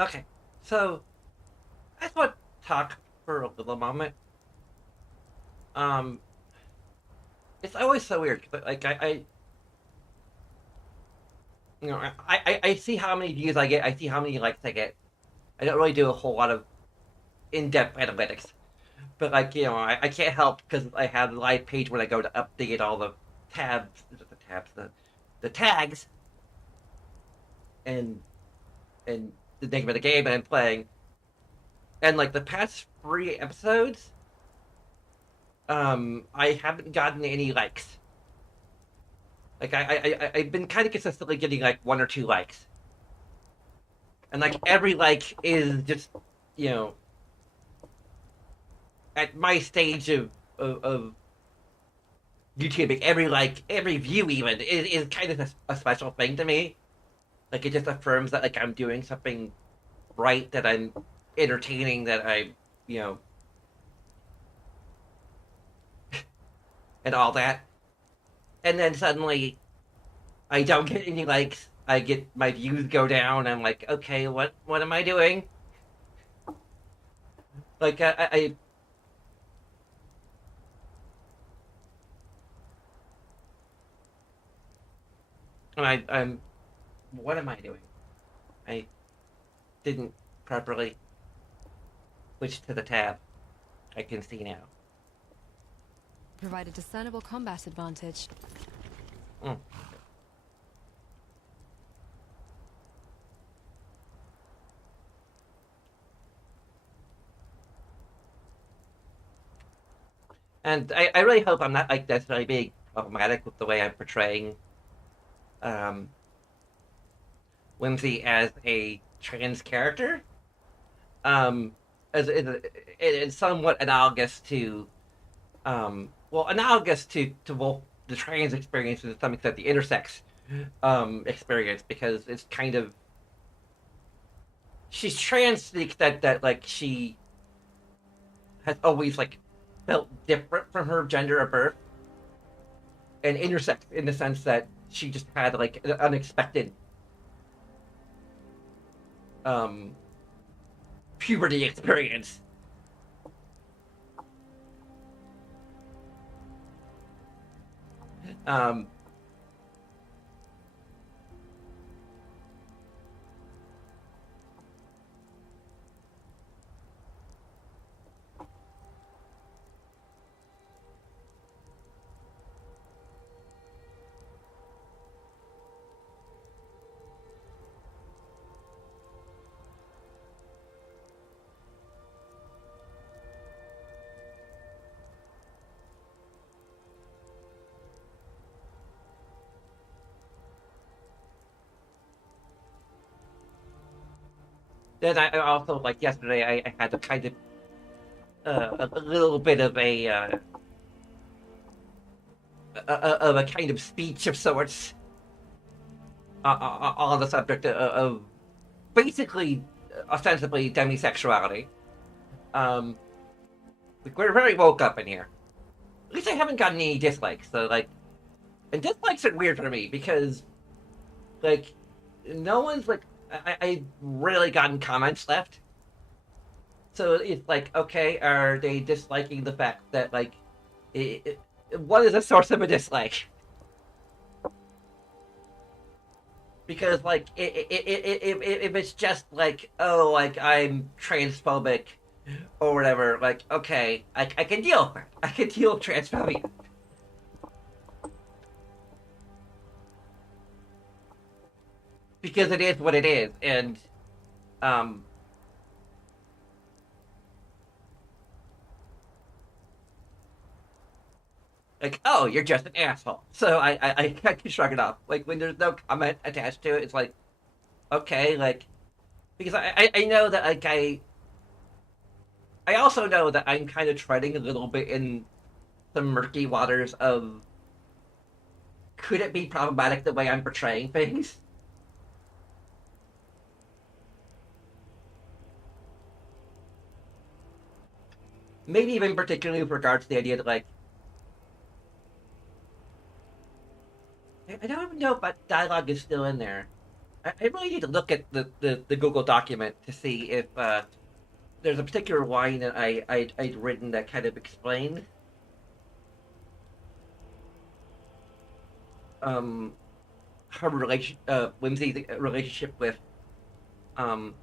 Okay, so I just want to talk for a little moment. Um, it's always so weird. But like I see how many views I get. I see how many likes I get. I don't really do a whole lot of in-depth analytics, but I can't help because I have the live page when I go to update all the the tags, and and the name of the game that I'm playing. And like the past 3 episodes, I haven't gotten any likes. Like I've been kind of consistently getting like 1 or 2 likes, and like every like is just you know at my stage of YouTubing, every like every view even is kind of a special thing to me. Like it just affirms that like I'm doing something right, that I'm entertaining, that I you know and all that. And then suddenly I don't get any likes. I get my views go down. I'm like, okay, what am I doing? Like I'm what am I doing? I didn't properly switch to the tab. I can see now. Provide a discernible combat advantage. Mm. And I really hope I'm not like necessarily being problematic with the way I'm portraying um, Whimsy as a trans character. Um, as it's somewhat analogous to analogous to both the trans experience and to some extent the intersex experience, because it's kind of she's trans to the extent that like she has always like felt different from her gender of birth, and intersex in the sense that she just had like an unexpected um puberty experience. Um, then I also like yesterday I had a kind of a little bit of a kind of speech of sorts on the subject of basically ostensibly demisexuality. Um, like we're very woke up in here. At least I haven't gotten any dislikes. So like, and dislikes are weird for me because like no one's like I rarely gotten comments left. So it's like, okay, are they disliking the fact that like, what is the source of a dislike? Because like, if it's just like, oh, like I'm transphobic or whatever, like, okay, I can deal with that. I can deal with transphobia because it is what it is, and um, like, oh, you're just an asshole. So I can shrug it off. Like when there's no comment attached to it, it's like, okay, like because I know that like I also know that I'm kind of treading a little bit in the murky waters of could it be problematic the way I'm portraying things? Maybe even particularly with regards to the idea that like I don't even know if that dialogue is still in there. I really need to look at the Google document to see if there's a particular line that I'd written that kind of explained um her Whimsy's relationship with um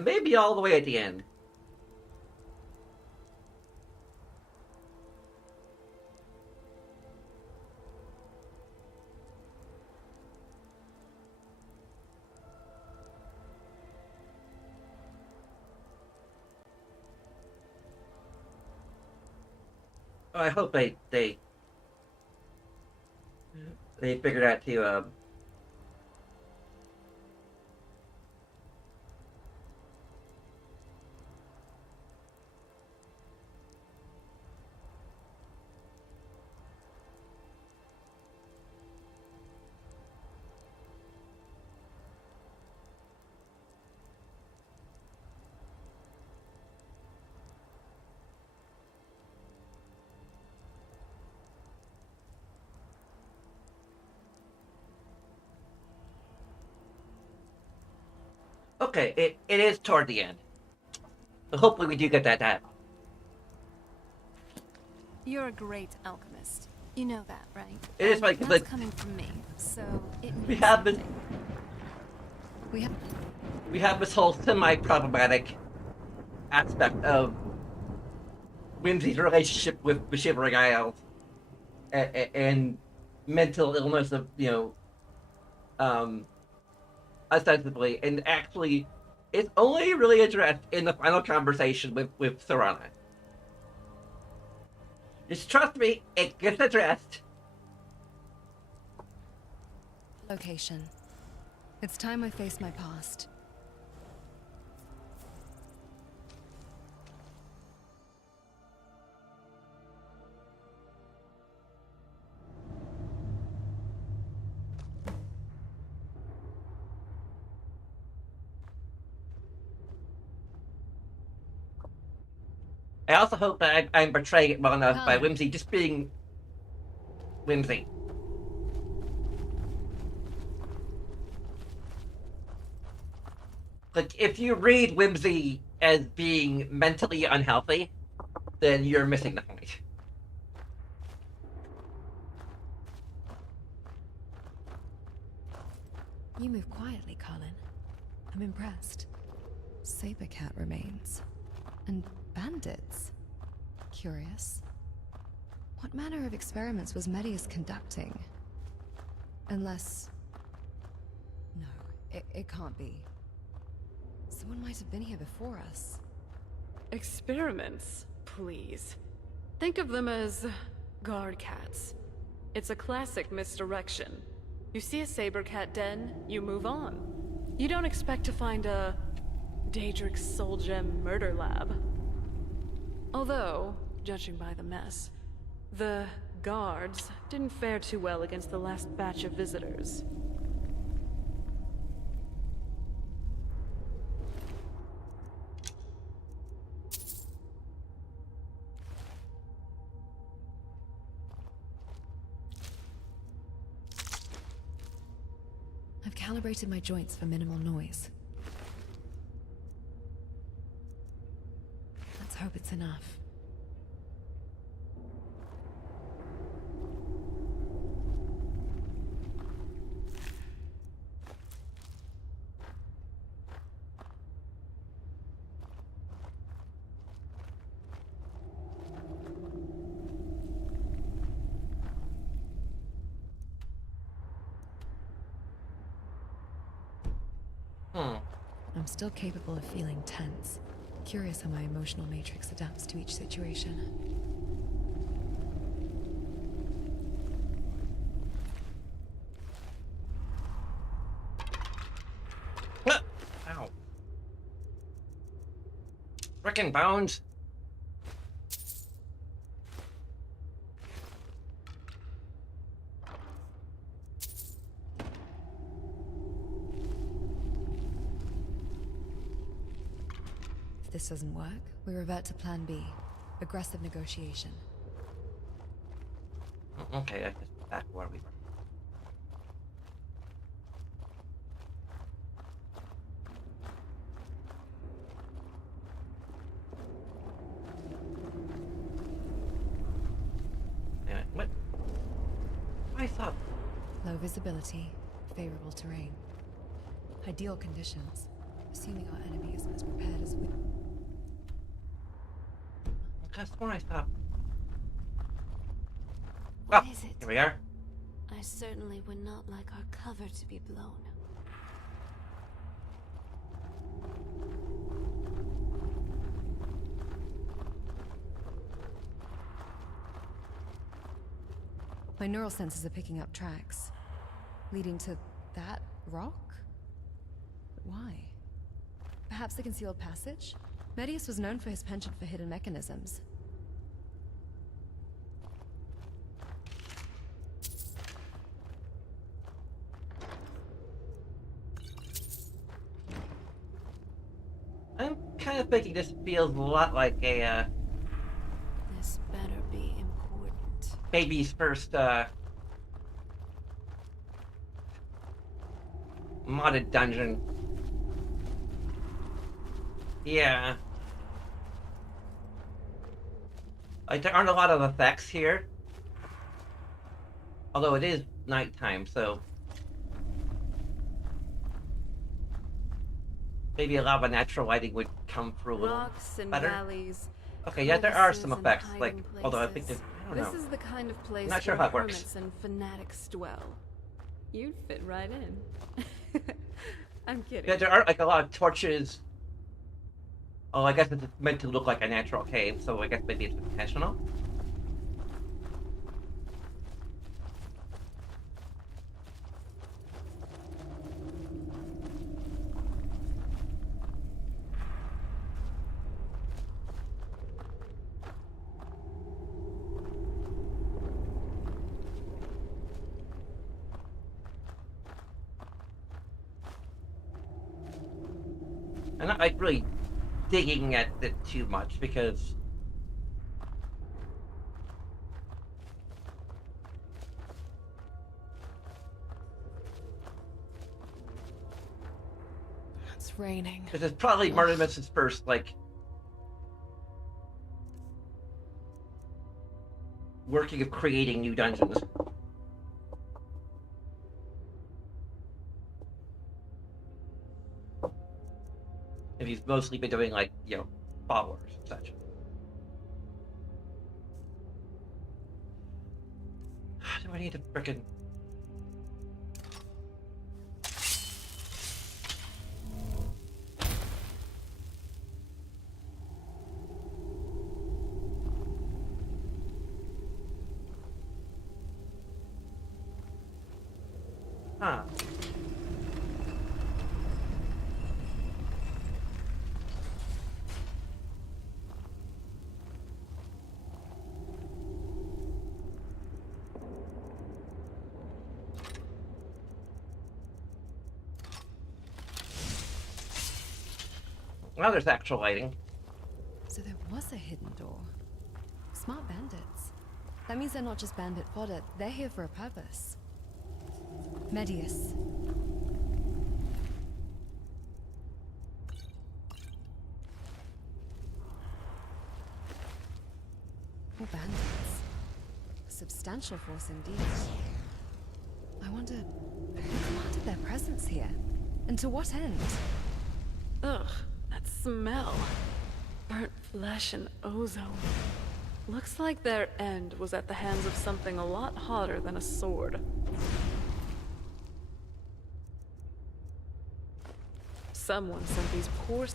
maybe all the way at the end. I hope they figured out to okay, it is toward the end. Hopefully we do get that. You're a great alchemist. You know that, right? It is like that's coming from me, so it we means have this something. We have we have this whole semi-problematic aspect of Whimsy's relationship with the Shivering Isles and mental illness of ostensibly, and actually, it's only really addressed in the final conversation with Serana. Just trust me, it gets addressed. location. It's time I face my past. I also hope that I'm portraying it well enough by Colin. Whimsy just being Whimsy. Like, if you read Whimsy as being mentally unhealthy, then you're missing the point. You move quietly, Colin. I'm impressed. Sabercat remains. And bandits. Curious. What manner of experiments was Medius conducting? Unless... No, it can't be. Someone might have been here before us. Experiments, please. Think of them as guard cats. It's a classic misdirection. You see a saber cat den, you move on. You don't expect to find a Daedric Soul Gem murder lab. Although, judging by the mess, the guards didn't fare too well against the last batch of visitors. I've calibrated my joints for minimal noise. Let's hope it's enough. I'm still capable of feeling tense. Curious how my emotional matrix adapts to each situation. Ow. Frickin' bones. If this doesn't work, we revert to Plan B. Aggressive negotiation. Okay, I guess back where we were. Anyway, what? I thought. Low visibility, favorable terrain. Ideal conditions, assuming our enemy is as prepared as we. That's where I thought. What Oh, is it? here we are. I certainly would not like our cover to be blown. My neural sensors are picking up tracks, leading to that rock? But why? Perhaps a concealed passage? Medius was known for his penchant for hidden mechanisms. I'm kind of thinking this feels a lot like a This better be important. baby's first modded dungeon. Yeah. Like, there aren't a lot of effects here. Although it is nighttime, so maybe a lot of natural lighting would come through a little Rocks and better. valleys. Okay, yeah, there are some crevices and effects. Like, hiding although I think places. I don't know. This is the kind of place Not sure where how it works. hermits and fanatics dwell. You'd fit right in. I'm kidding. Yeah, there are like a lot of torches. Oh, I guess it's meant to look like a natural cave, so I guess maybe it's intentional. I'm not like really digging at it too much because It's raining. it's probably Martimus's first like working of creating new dungeons. And he's mostly been doing like, you know, followers and such. Do I need to frickin' Huh. Well, there's actual lighting. So there was a hidden door. Smart bandits. That means they're not just bandit fodder, they're here for a purpose. Medius. More bandits. A substantial force indeed. I wonder who commanded their presence here? And to what end? Ugh, that smell. Burnt flesh and ozone. Looks like their end was at the hands of something a lot hotter than a sword. Someone sent these poor...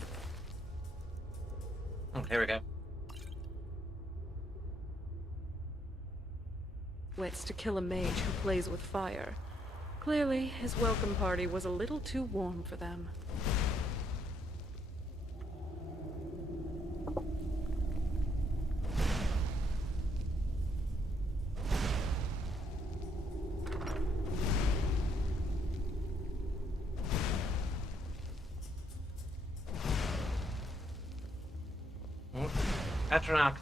Oh, here we go. wits to kill a mage who plays with fire. Clearly, his welcome party was a little too warm for them. Astronaut.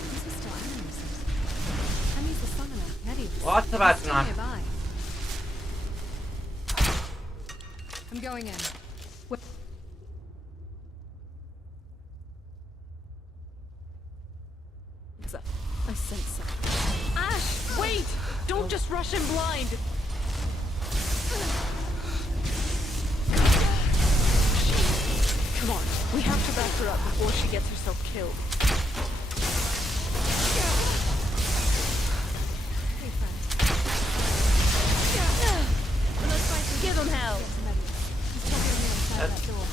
This is still animals. That means the summoner, Medius. Lots of is still astronauts. nearby. I'm going in. I sense something. Ash, wait! Don't just rush in blind! Come on, we have to back her up before she gets herself killed. Hey, friend. Let's fight to give him hell! He's probably on the other side of that door.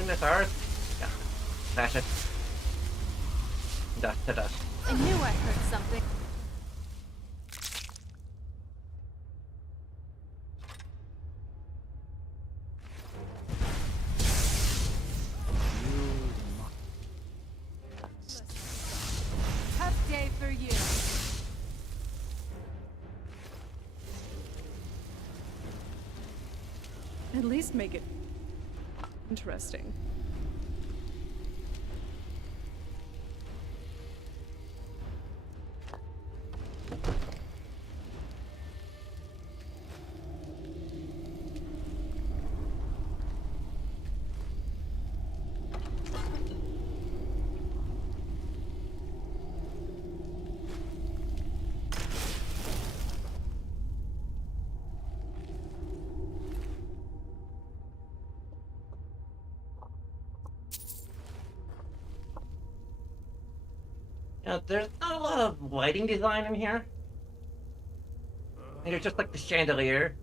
Isn't this ours? Yeah. Smash it. Dust to dust. I knew I heard something. Tough day for you. At least make it interesting. You know, there's not a lot of lighting design in here. I think it's just like the chandelier.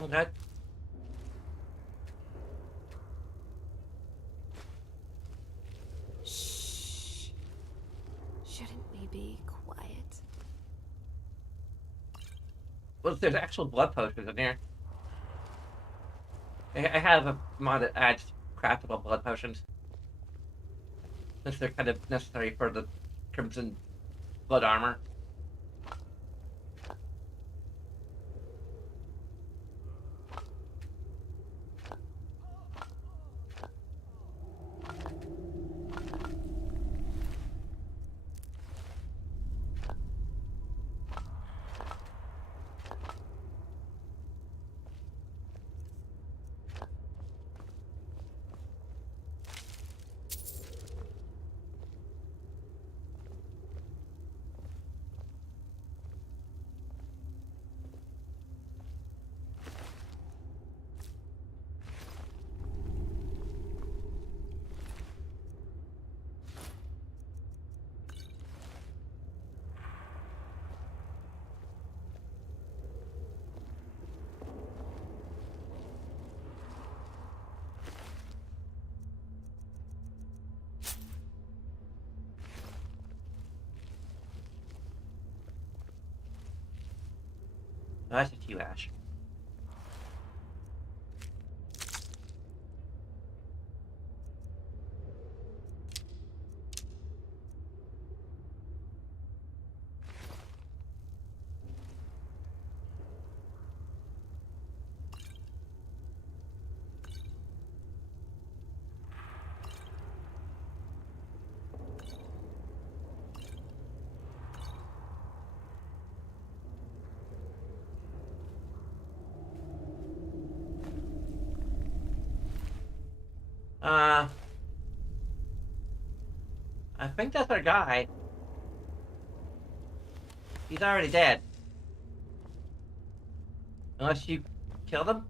Okay. Shh. Shouldn't we be quiet? Well, there's actual blood potions in here. I have a mod that adds craftable blood potions. Since they're kind of necessary for the Crimson Blood armor. Oh, that's just you, Ash. I think that's our guy. He's already dead. Unless you killed him?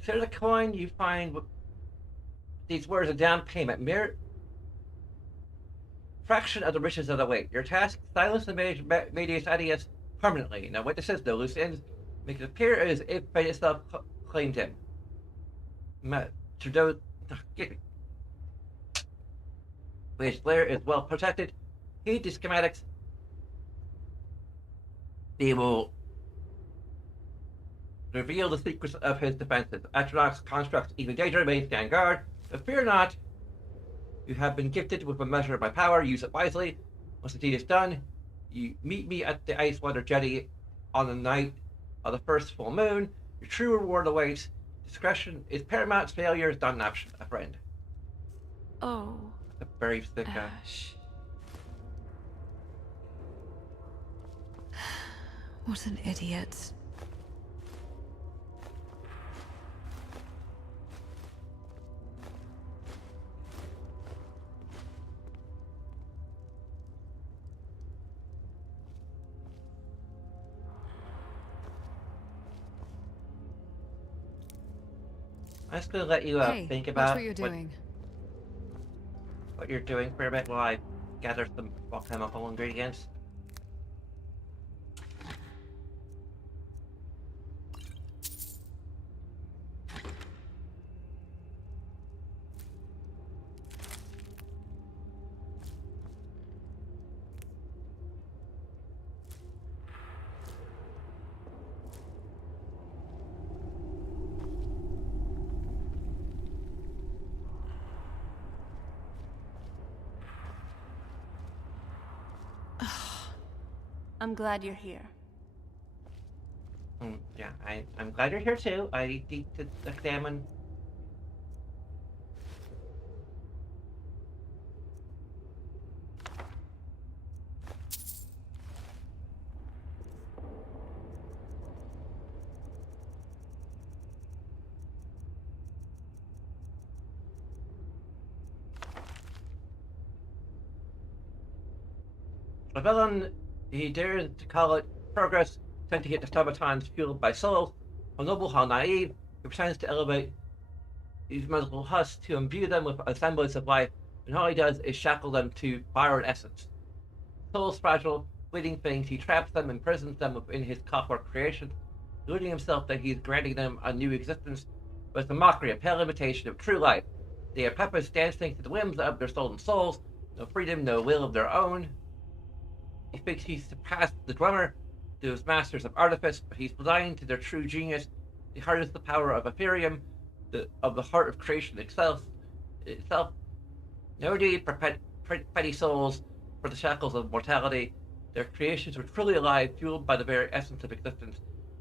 Here's a coin you find with these words of down payment. fraction of the riches of the weight. Your task: silence the Medius Adius permanently. No witnesses, no loose ends. Make it appear as if fate itself claimed him. Trudeau, his lair is well protected. Heed the schematics. They will reveal the secrets of his defenses. Astronauts, constructs, even danger may stand guard. But fear not. You have been gifted with a measure of my power. Use it wisely. Once the deed is done, you meet me at the Icewater Jetty on the night of the first full moon. Your true reward awaits. Discretion is paramount. Failure is not an option. A friend. Oh, A brave sick guy. Ash. What an idiot. I'm just gonna let you Hey, think watch about what you're doing. what you're doing for a bit while I gather some alchemical ingredients. I'm glad you're here. Yeah, I'm glad you're here too. I need to examine. A villain, he dares to call it progress, sent to hit the automatons fueled by souls. How noble, how naive, he pretends to elevate these mythical husks to imbue them with a semblance of life, and all he does is shackle them to borrowed essence. Souls fragile, fleeting things, he traps them, imprisons them within his clockwork creation, deluding himself that he is granting them a new existence, but it's a mockery, a pale imitation of true life. They are puppets dancing to the whims of their stolen souls, no freedom, no will of their own. He thinks he's surpassed the drummer, those masters of artifice, but he's blind to their true genius. He harness the power of Ethereum, of the heart of creation itself. No need for petty souls for the shackles of mortality. Their creations were truly alive, fueled by the very essence of existence.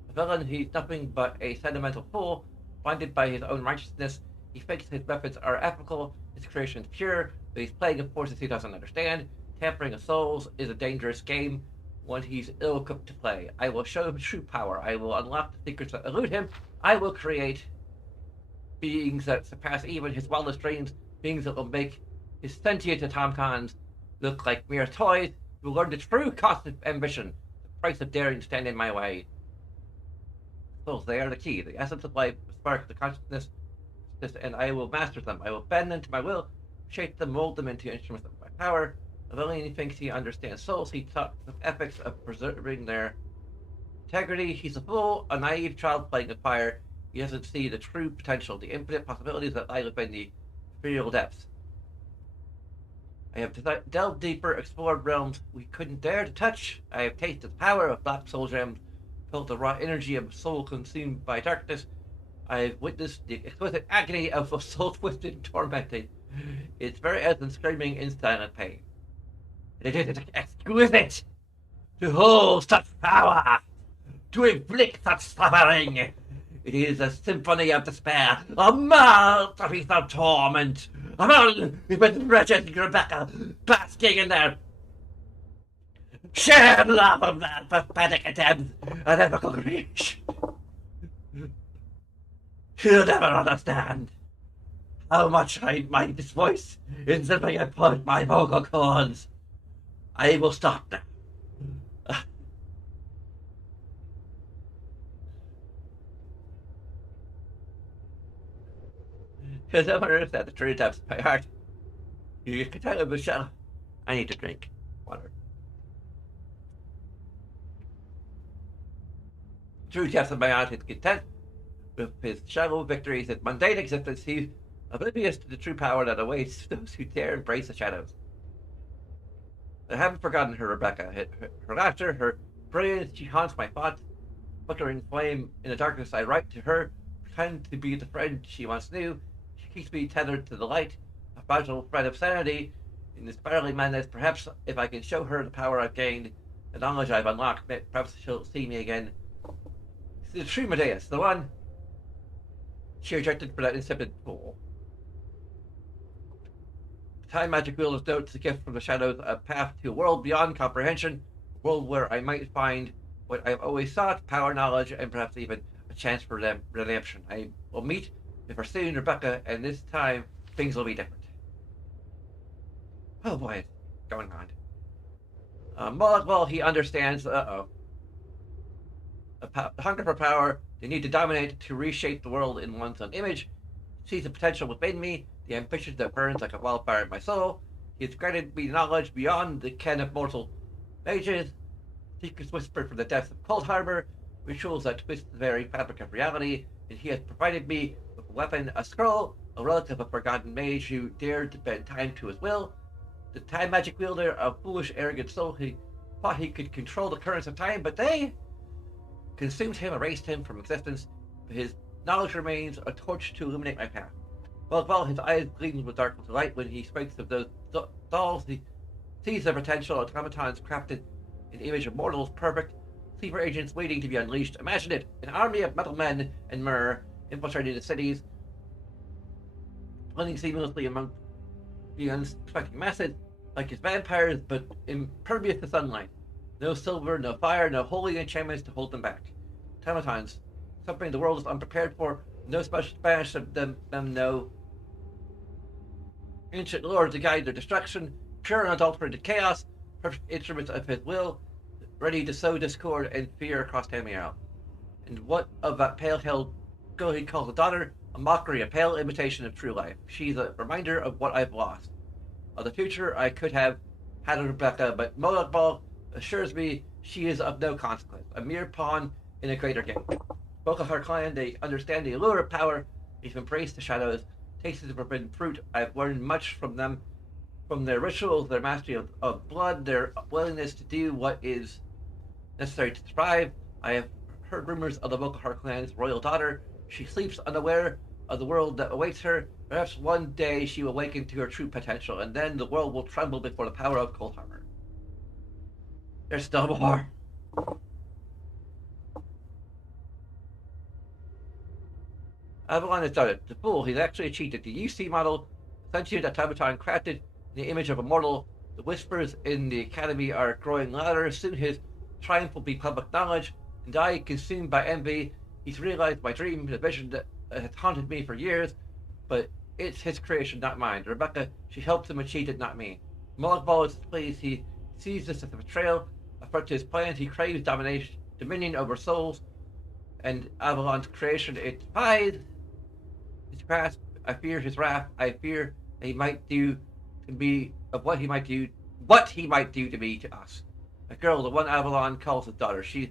The villain, he's nothing but a sentimental fool, blinded by his own righteousness. He thinks his methods are ethical, his creation is pure, but he's playing with forces he doesn't understand. Tampering of souls is a dangerous game, one he's ill-equipped to play. I will show him true power. I will unlock the secrets that elude him. I will create beings that surpass even his wildest dreams, beings that will make his sentient automatons look like mere toys, who will learn the true cost of ambition, the price of daring to stand in my way. Souls, they are the key, the essence of life, the spark, the consciousness, and I will master them. I will bend them to my will, shape them, mold them into instruments of my power. The villain thinks he understands souls. He talks of ethics, of preserving their integrity. He's a fool, a naive child playing with fire. He doesn't see the true potential, the infinite possibilities that lie within the ethereal depths. I have delved deeper, explored realms we couldn't dare to touch. I have tasted the power of black soul gems, felt the raw energy of a soul consumed by darkness. I have witnessed the exquisite agony of a soul twisted and tormented. Its very essence screaming in silent pain. It is exquisite to hold such power, to inflict such suffering. It is a symphony of despair, a masterpiece of torment. With wretched Rebecca basking in their shared love of that pathetic attempt at ethical reach. You'll never understand how much I mind this voice in simply put my vocal cords. I will stop now. You'll never understand the true depths of my heart. You can tell it, Michelle. I need to drink water. True depths of my aunt is content with his shallow victories and mundane existence. He's oblivious to the true power that awaits those who dare embrace the shadows. I haven't forgotten her, Rebecca. Her laughter, her brilliance, she haunts my thoughts. Flickering flame in the darkness, I write to her, pretend to be the friend she once knew. She keeps me tethered to the light, a fragile thread of sanity. In this spiraling madness, perhaps if I can show her the power I've gained, the knowledge I've unlocked, perhaps she'll see me again. The true Medeus, the one she rejected for that insipid fool. The time magic wheel of notes, a gift from the shadows, a path to a world beyond comprehension, a world where I might find what I've always sought, power, knowledge, and perhaps even a chance for redemption. I will meet with her soon, Rebecca, and this time things will be different. Oh boy, it's going on. Moloch, well, he understands. The hunger for power, the need to dominate, to reshape the world in one's own image, sees the potential within me, the ambition that burns like a wildfire in my soul. He has granted me knowledge beyond the ken of mortal mages, secrets whispered from the depths of Cold Harbor, rituals that twist the very fabric of reality, and he has provided me with a weapon, a scroll, a relic of a forgotten mage who dared to bend time to his will. The time magic wielder, a foolish, arrogant soul, he thought he could control the currents of time, but they consumed him, erased him from existence. His knowledge remains a torch to illuminate my path. While his eyes gleam with dark light when he speaks of those dolls, he sees the potential automatons crafted in the image of mortals, perfect sleeper agents waiting to be unleashed. Imagine it, an army of metal men and myrrh infiltrating the cities, blending seamlessly among the unsuspecting masses, like his vampires, but impervious to sunlight. No silver, no fire, no holy enchantments to hold them back. Automatons, something the world is unprepared for, no special Spanish of them no ancient lore to guide their destruction, pure and unadulterated chaos, perfect instruments of his will, ready to sow discord and fear across Tamriel. And what of that pale-haired girl he calls a daughter? A mockery, a pale imitation of true life. She's a reminder of what I've lost. Of the future I could have had with Rebecca, but Moloch Ball assures me she is of no consequence, a mere pawn in a greater game. Both of her clan, they understand the allure of power, they've embraced the shadows, tasted the forbidden fruit. I've learned much from them, from their rituals, their mastery of blood, their willingness to do what is necessary to thrive. I have heard rumors of the Volkihar clan's royal daughter. She sleeps unaware of the world that awaits her. Perhaps one day she will awaken to her true potential, and then the world will tremble before the power of Cold Harbor. There's still more. Avalon has done it. The fool, he's actually cheated. The UC model, sentient automaton crafted in the image of a mortal. The whispers in the academy are growing louder. Soon his triumph will be public knowledge. And I, consumed by envy, he's realized my dream, the vision that has haunted me for years. But it's his creation, not mine. Rebecca, she helped him achieve it, not me. Moloch Ball is pleased. He sees this as a betrayal. Affront to his plans, he craves dominion over souls. And Avalon's creation, it defies his grasp. I fear his wrath. I fear that he might do to me of what he might do to me, to us. A girl, the one Avalon calls his daughter. She's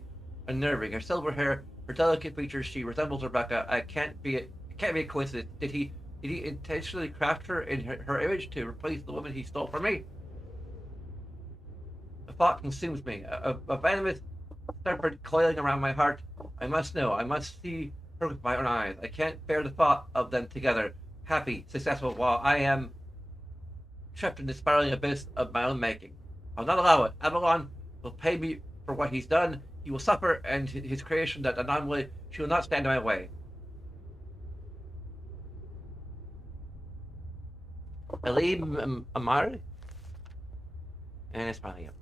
unnerving. Her silver hair, her delicate features, she resembles Rebecca. It can't be a coincidence. Did he intentionally craft her in her image to replace the woman he stole from me? The thought consumes me. A venomous serpent coiling around my heart. I must know. I must see her with my own eyes. I can't bear the thought of them together, happy, successful, while I am trapped in the spiraling abyss of my own making. I'll not allow it. Avalon will pay me for what he's done. He will suffer, and his creation, that anomaly, she will not stand in my way. Alim Amari? And it's finally up.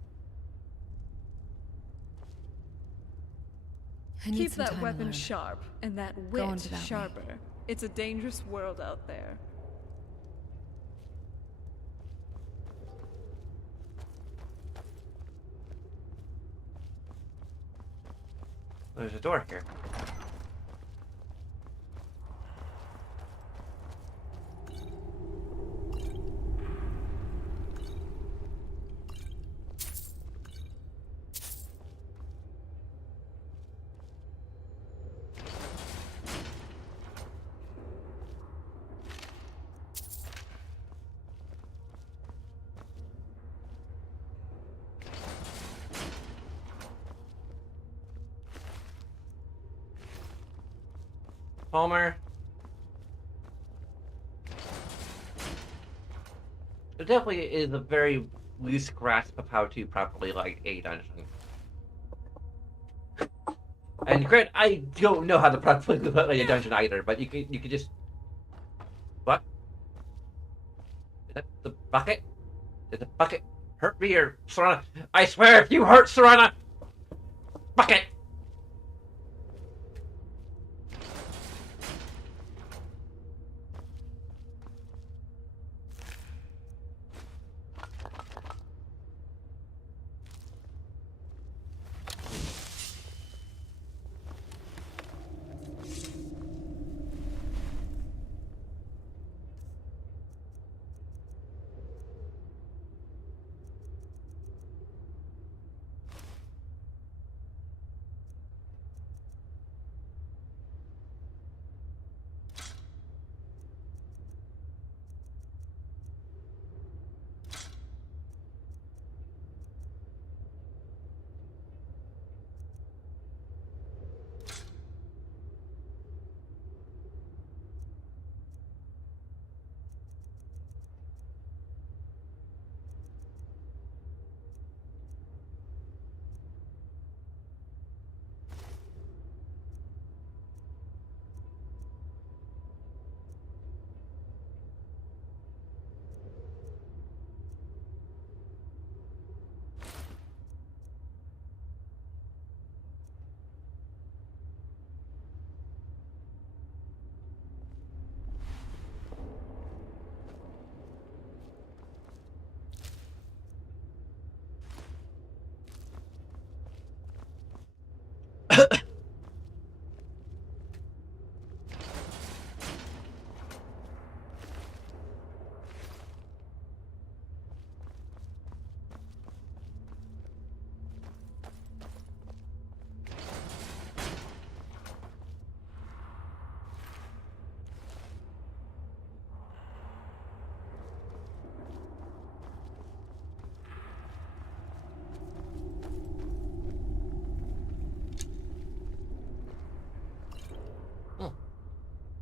I need Keep some that time weapon alone. sharp and that Go on wit without me. sharper. It's a dangerous world out there. There's a door here. Palmer. There definitely is a very loose grasp of how to properly light a dungeon. And granted, I don't know how to properly light a dungeon either, but you could just... What? Is that the bucket? Did the bucket hurt me or Serana? I swear, if you hurt Serana, bucket!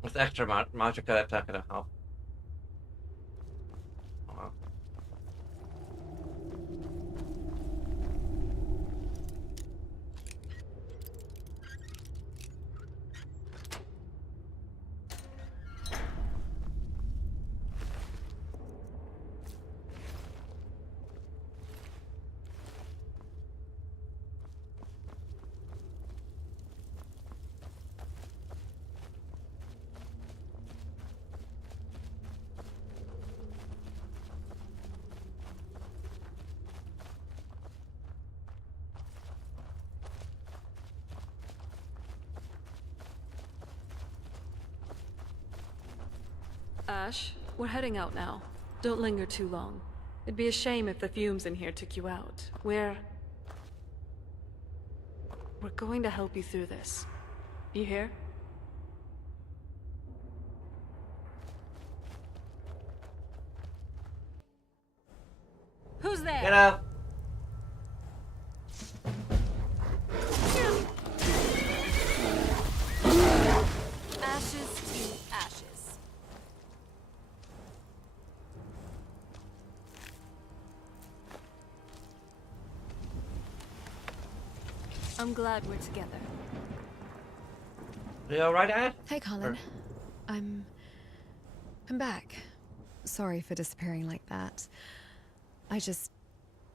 With extra magica, that's not gonna help. Oh, well. Ash, we're heading out now. Don't linger too long. It'd be a shame if the fumes in here took you out. We're going to help you through this. You hear? Who's there? Get up! Ashes to ashes. I'm glad we're together. You alright, Ad? Hey, Colin. I'm back. Sorry for disappearing like that. I just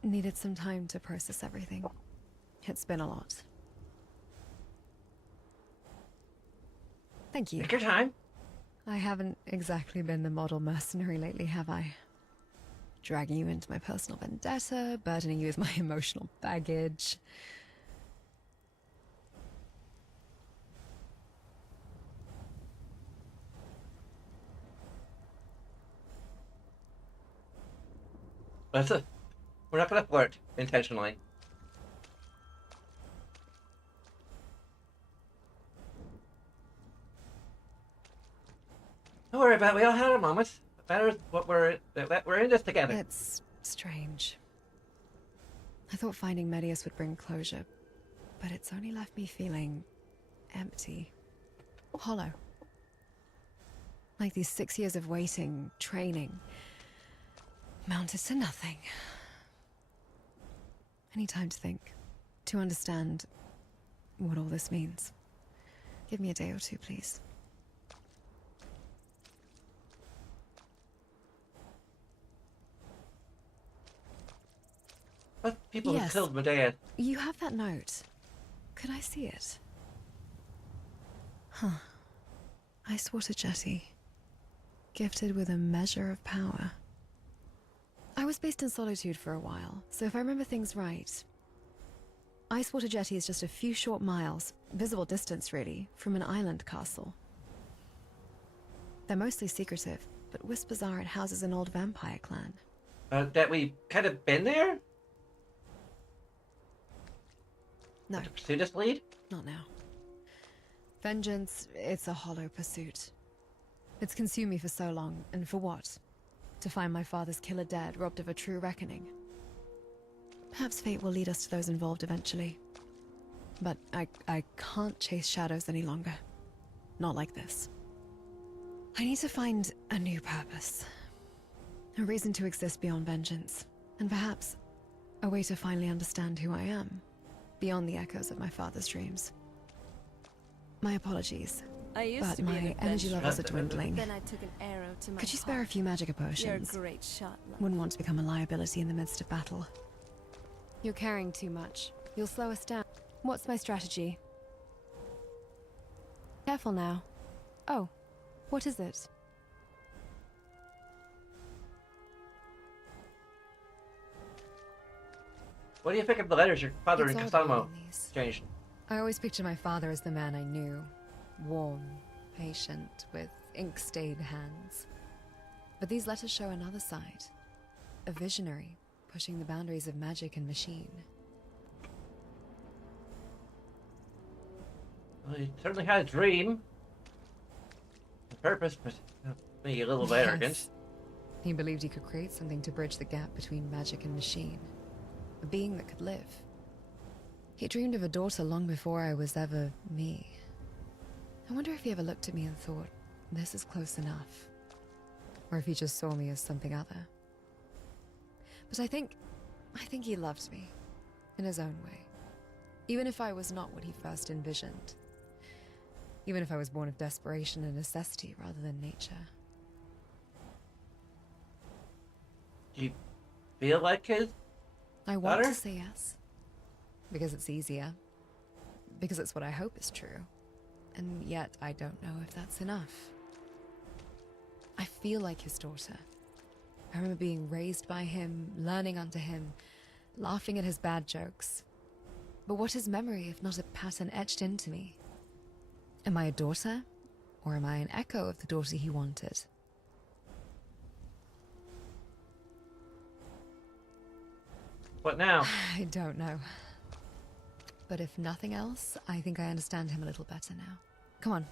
needed some time to process everything. It's been a lot. Thank you. Take your time. I haven't exactly been the model mercenary lately, have I? Dragging you into my personal vendetta, burdening you with my emotional baggage. We're not gonna flirt intentionally. Don't worry about it. We all had our moments. The matter is what we're in this together. It's strange. I thought finding Medius would bring closure, but it's only left me feeling empty, hollow. Like these 6 years of waiting, training, mounted to nothing. I need time to think, to understand what all this means. Give me a day or two, please. But people Yes. who killed Medea. You have that note. Could I see it? Huh. Ice water jetty. Gifted with a measure of power. I was based in Solitude for a while, so if I remember things right, Ice water jetty is just a few short miles, visible distance really, from an island castle. They're mostly secretive, but whispers are it houses an old vampire clan. That we kind of been there? No, To pursue this lead? not now. Vengeance, it's a hollow pursuit. It's consumed me for so long, and for what? To find my father's killer dead, robbed of a true reckoning. Perhaps fate will lead us to those involved eventually. But I can't chase shadows any longer. Not like this. I need to find a new purpose. A reason to exist beyond vengeance. And perhaps a way to finally understand who I am. Beyond the echoes of my father's dreams. My apologies, I used but to be an my energy adventurer. levels are dwindling. Then I took an arrow to my Could you spare a heart. few magic You're a potions? great shot, love. Wouldn't want to become a liability in the midst of battle. You're carrying too much. You'll slow us down. What's my strategy? Careful now. Oh, what is it? What do you think of the letters your father It's and odd Castello reading these. exchanged? I always picture my father as the man I knew. Warm, patient, with ink-stained hands. But these letters show another side. A visionary, pushing the boundaries of magic and machine. Well, he certainly had a dream. A purpose, but maybe a little bit arrogant. Yes. He believed he could create something to bridge the gap between magic and machine. A being that could live. He dreamed of a daughter long before I was ever me. I wonder if he ever looked at me and thought, this is close enough. Or if he just saw me as something other. But I think he loved me. In his own way. Even if I was not what he first envisioned. Even if I was born of desperation and necessity rather than nature. Do you feel like his I want daughter? to say yes. Because it's easier. Because it's what I hope is true. And yet I don't know if that's enough. I feel like his daughter. I remember being raised by him, learning under him, laughing at his bad jokes. But what is memory if not a pattern etched into me? Am I a daughter? Or am I an echo of the daughter he wanted? What now? I don't know. But if nothing else, I think I understand him a little better now. Come on.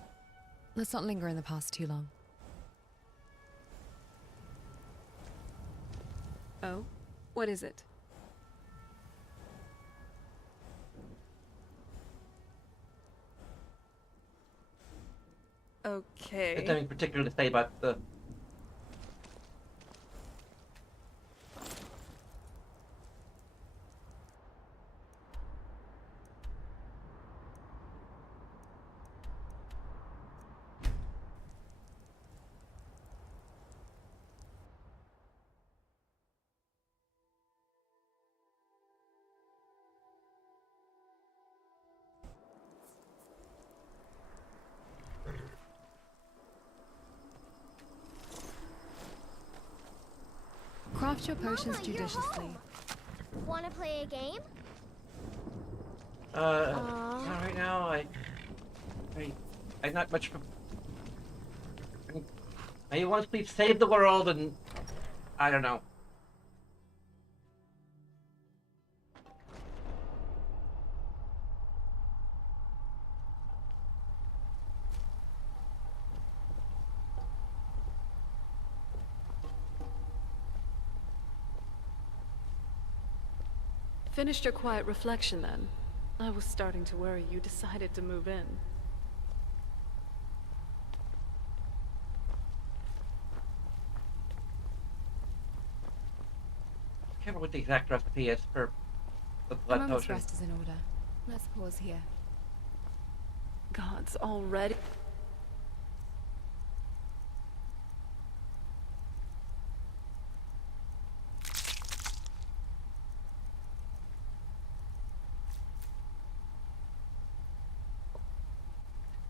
Let's not linger in the past too long. Oh? What is it? There's Okay. nothing particular to say about the... Craft your potions Mama, you're judiciously. home. Wanna play a game? Not right now. I'm not much. I once we've saved the world, and I don't know. Finished your quiet reflection then. I was starting to worry you decided to move in. can't remember what the exact recipe is for the A blood moment's potion. rest is in order. Let's pause here. Gods already.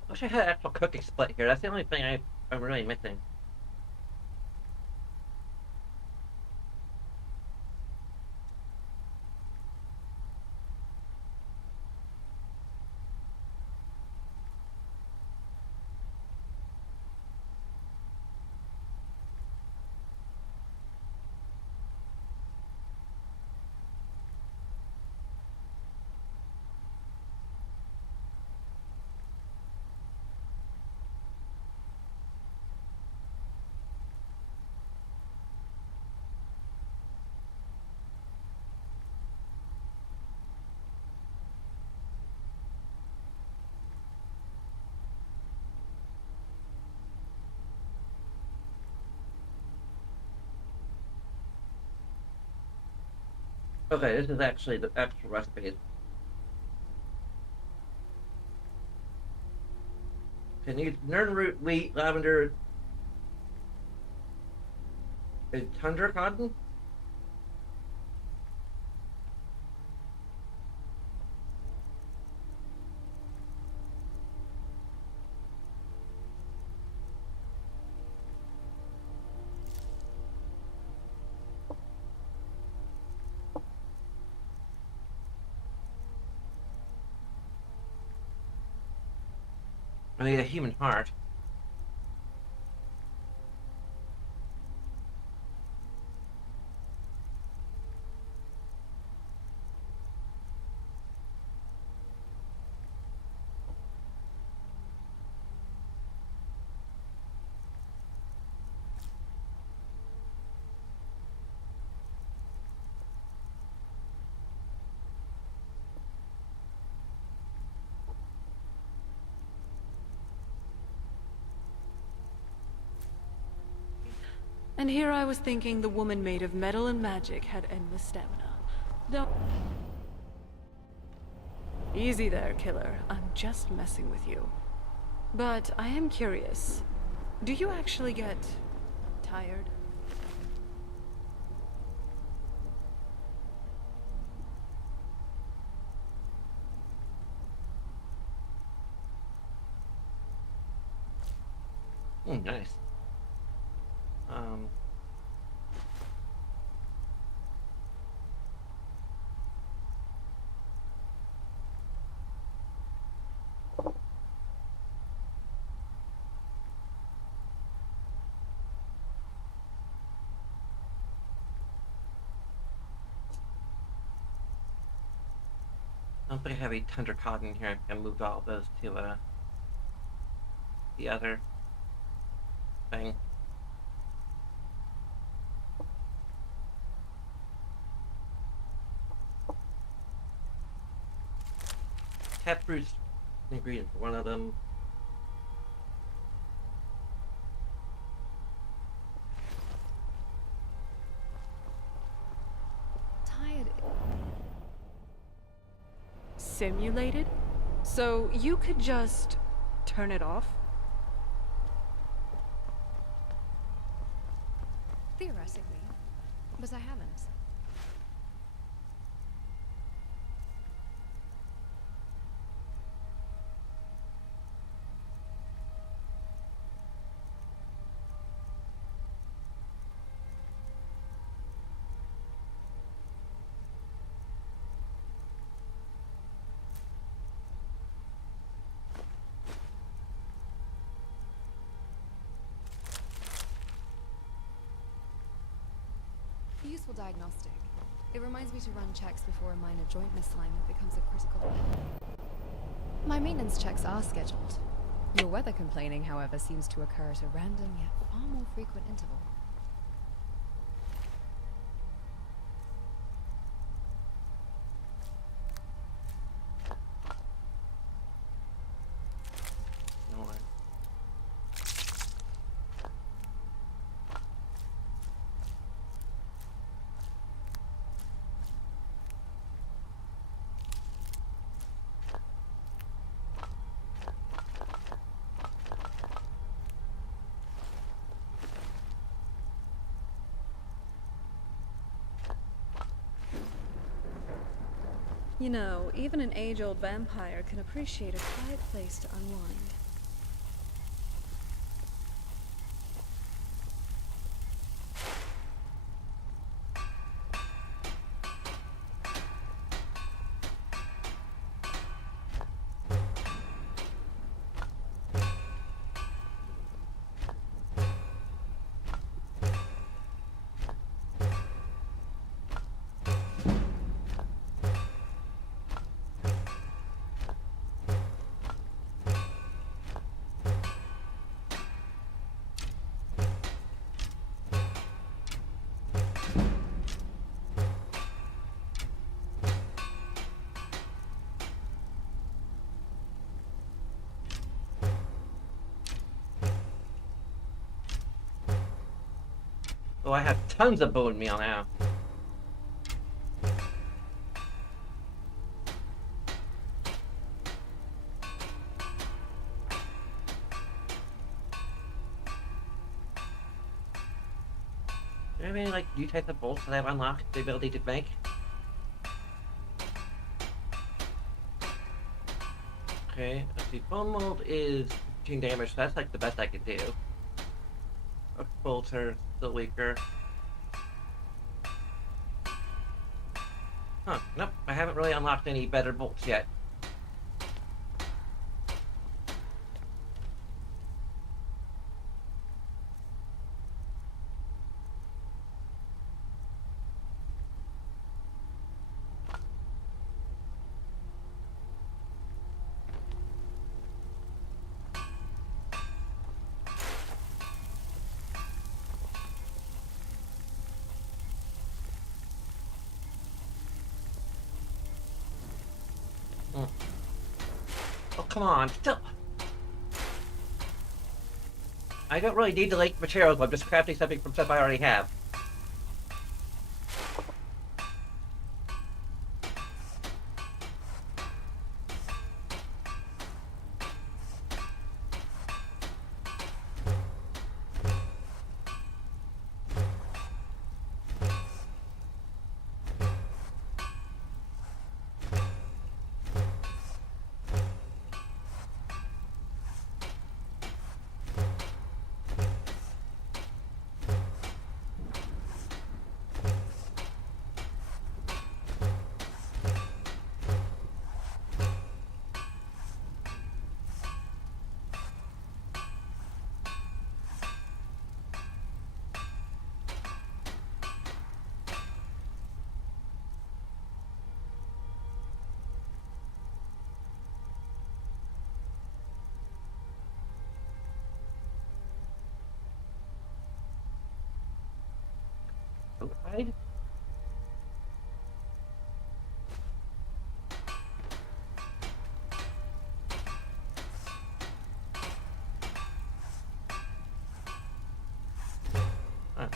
I wish I had an actual cooking split here. That's the only thing I'm really missing. Okay, this is actually the actual recipe. Can use nern root, wheat, lavender, and tundra cotton. I need a human heart. And here I was thinking the woman made of metal and magic had endless stamina. Don't... Easy there, killer. I'm just messing with you. But I am curious. Do you actually get tired? Oh, nice. I don't think I have a tundra cotton here. I moved all of those to the other thing. Taproot's ingredient for one of them. Tired. Simulated? So you could just turn it off? Theoretically. But I haven't. Useful diagnostic. It reminds me to run checks before a minor joint misalignment becomes a critical. My maintenance checks are scheduled. Your weather complaining, however, seems to occur at a random yet far more frequent interval. You know, even an age-old vampire can appreciate a quiet place to unwind. Oh, I have tons of bone meal now. Do you have any, like, new types of bolts that I've unlocked the ability to make? Okay, let's see. Bone mold is 15 damage, so that's, like, the best I could do. Bolts are still weaker. Huh, nope, I haven't really unlocked any better bolts yet. Oh, come on, still. I don't really need the lake materials, I'm just crafting something from stuff I already have. Right? Huh.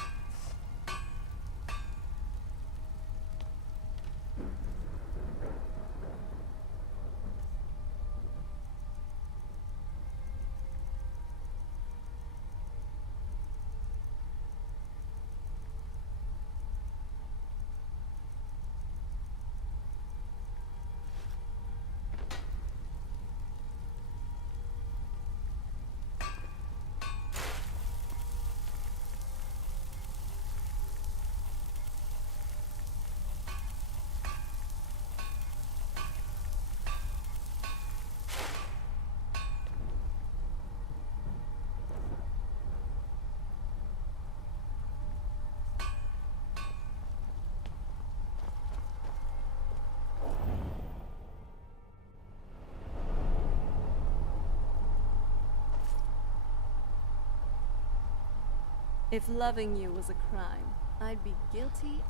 If loving you was a crime, I'd be guilty.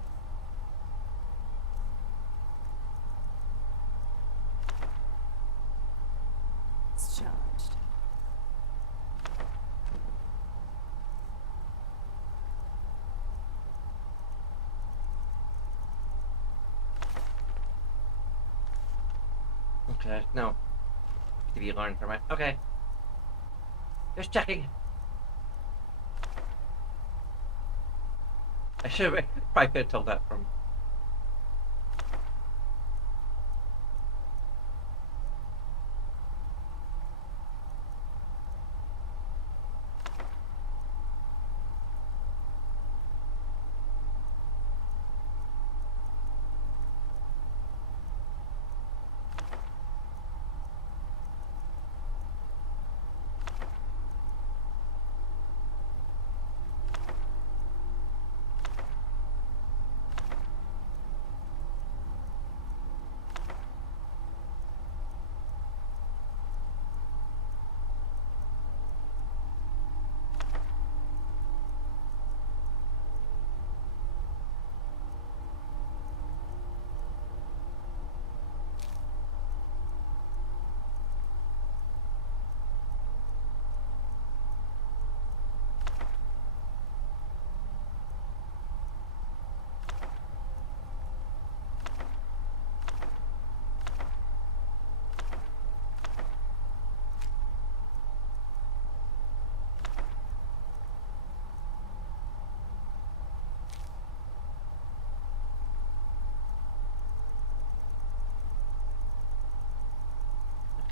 It's charged. Okay, no. Did you learn from it? Okay. Just checking. I should have probably could have told that from.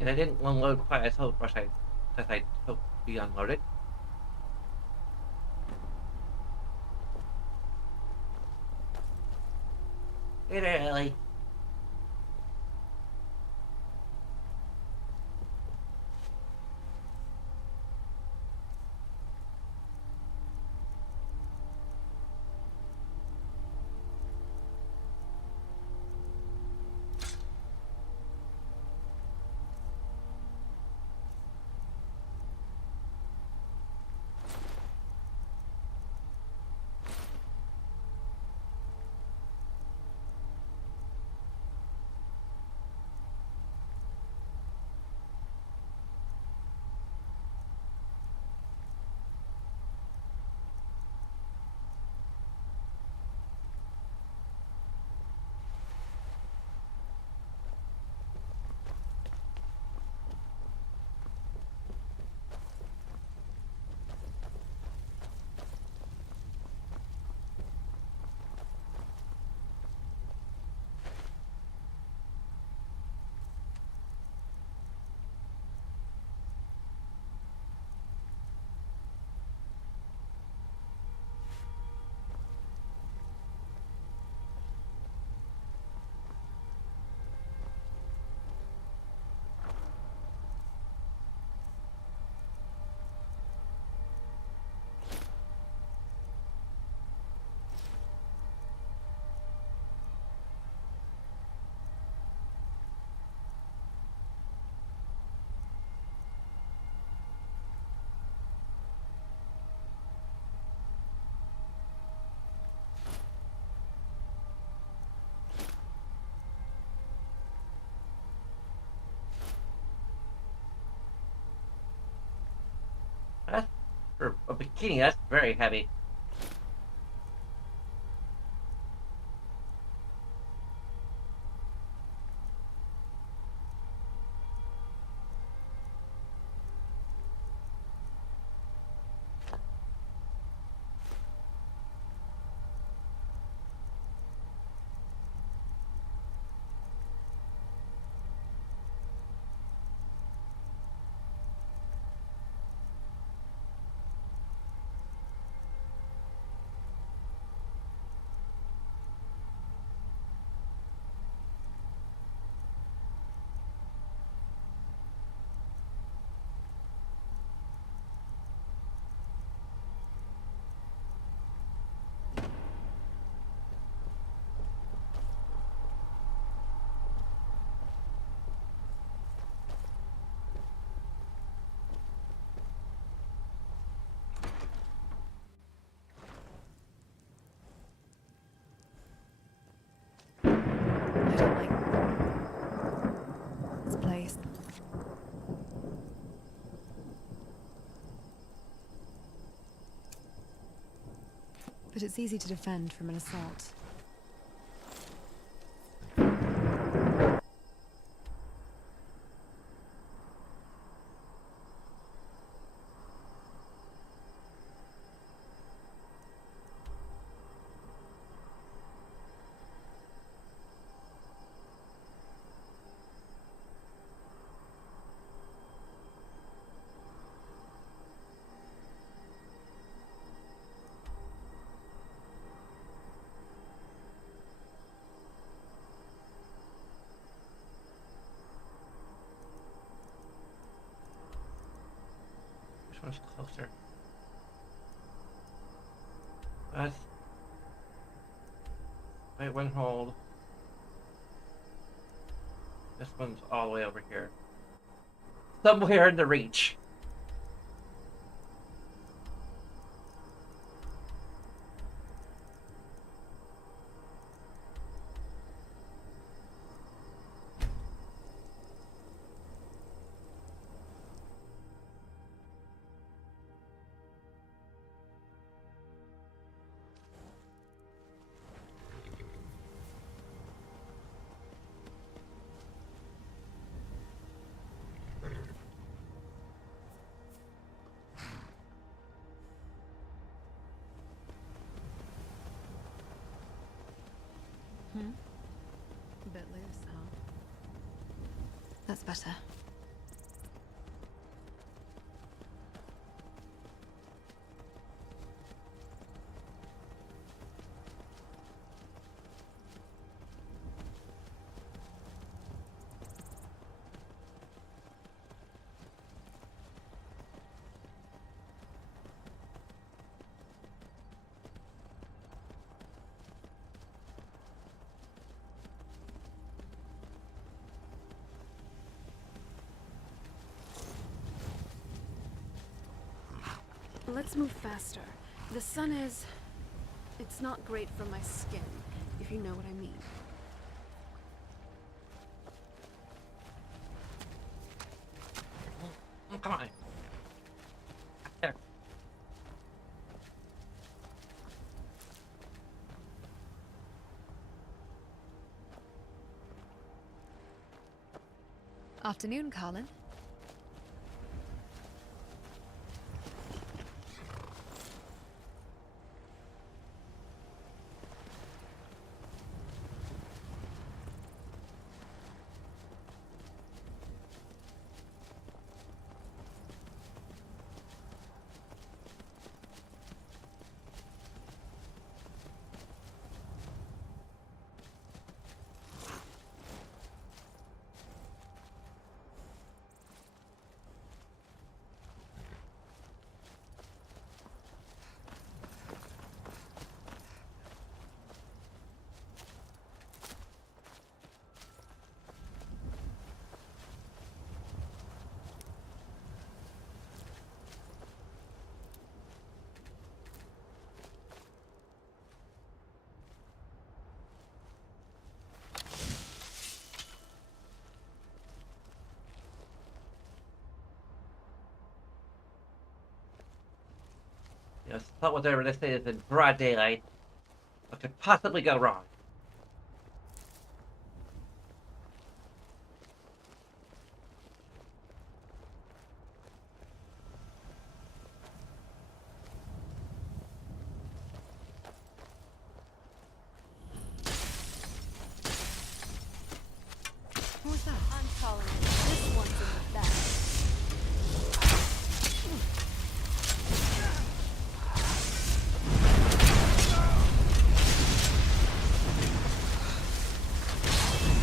Because I didn't unload quite as much as I hoped to be unloaded. Hey there, Ellie. That's for a bikini. That's very heavy. I don't like this place. But it's easy to defend from an assault. Which one's closer? That's... Wait, one hold. This one's all the way over here. Somewhere in the reach. A bit loose, huh? That's better. let's move faster. The sun is... it's not great for my skin, if you know what I mean. Oh, come on. There. Afternoon, Carlin. Yes, thought whatever this is in broad daylight. What could possibly go wrong? Who's that? I'm calling it. This one's in the back.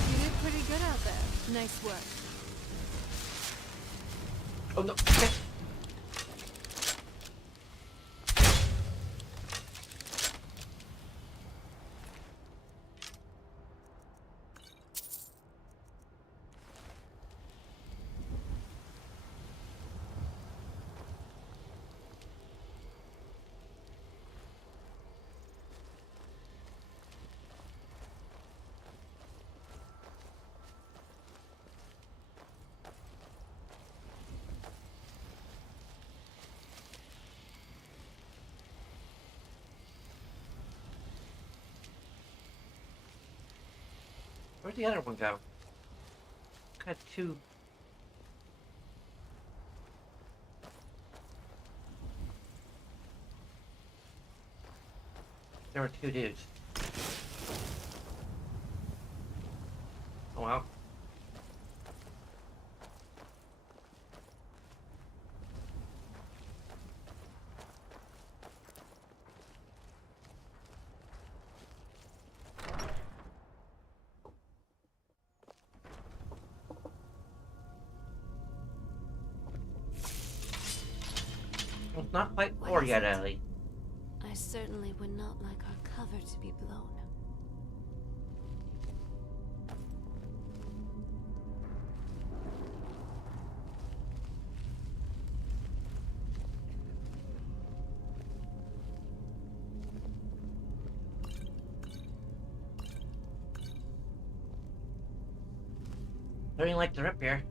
You did pretty good out there. Nice work. Oh no! Okay. Where'd the other one go? Got two. There were two dudes. Oh wow. It's not quite What four is yet, it? Ellie. I certainly would not like our cover to be blown. Don't like the rip here.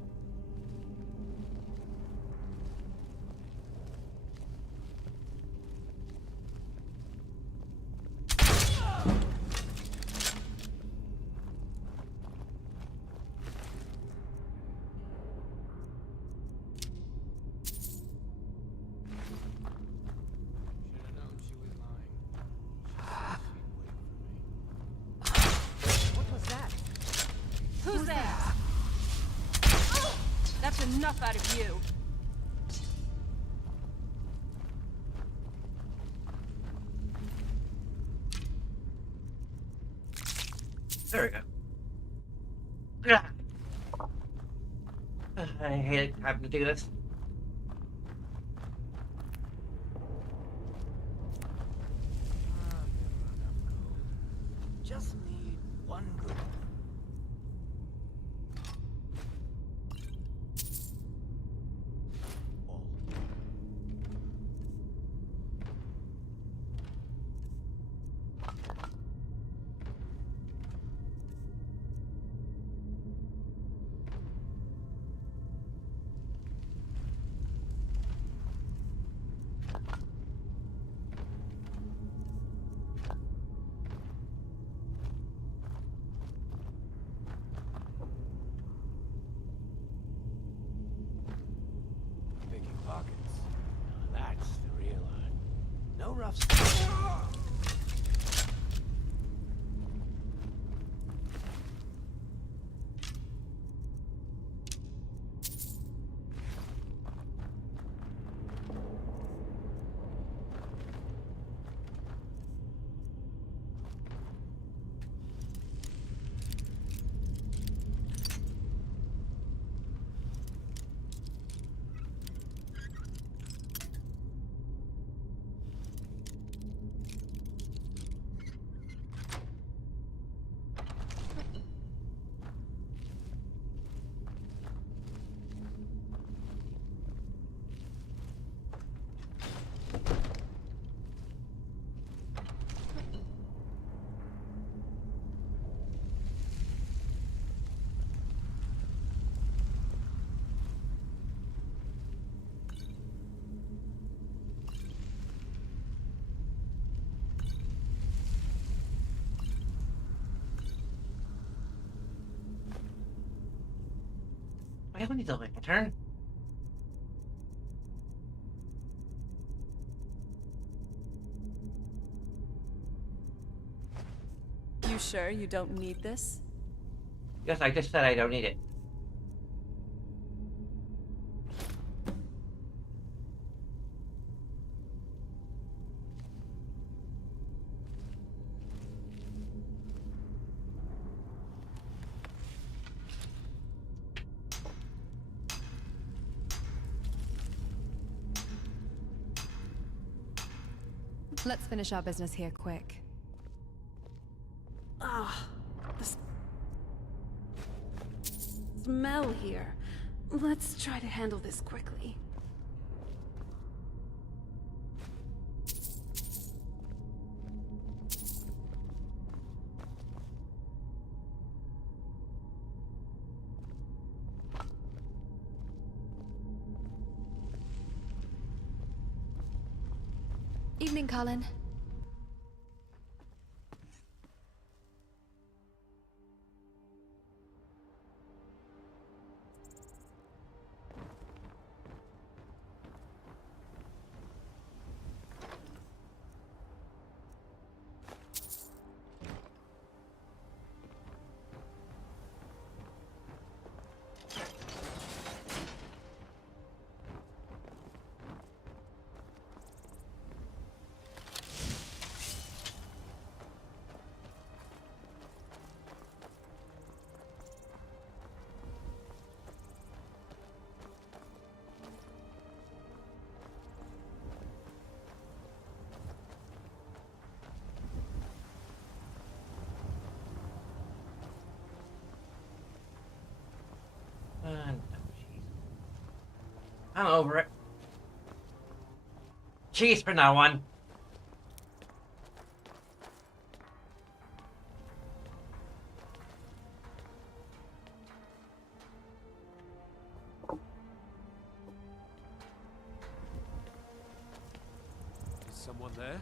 What was that? Who's there? That's enough out of you. There we go. Ah. I hate having to do this. Just need one good. I don't need a lantern. You sure you don't need this? Yes, I just said I don't need it. Let's finish our business here quick. Ah, the smell here. Let's try to handle this quickly. Evening, Colin. I'm over it. Cheese for no one. Is someone there?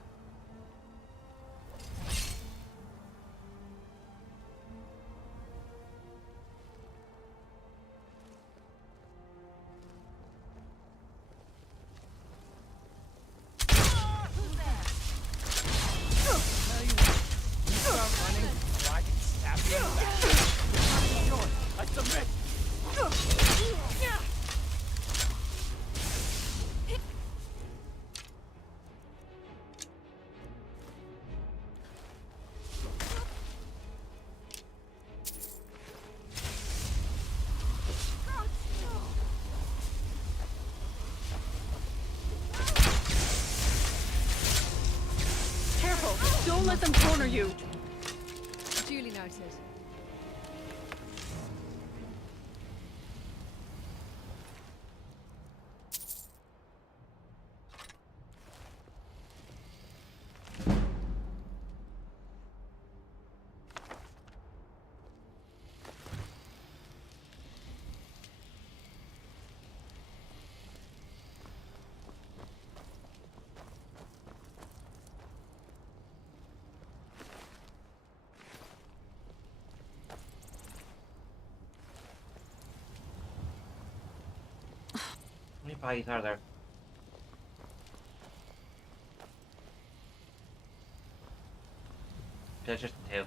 Don't let them corner you! Duly noted. How many bodies are there? There's just two.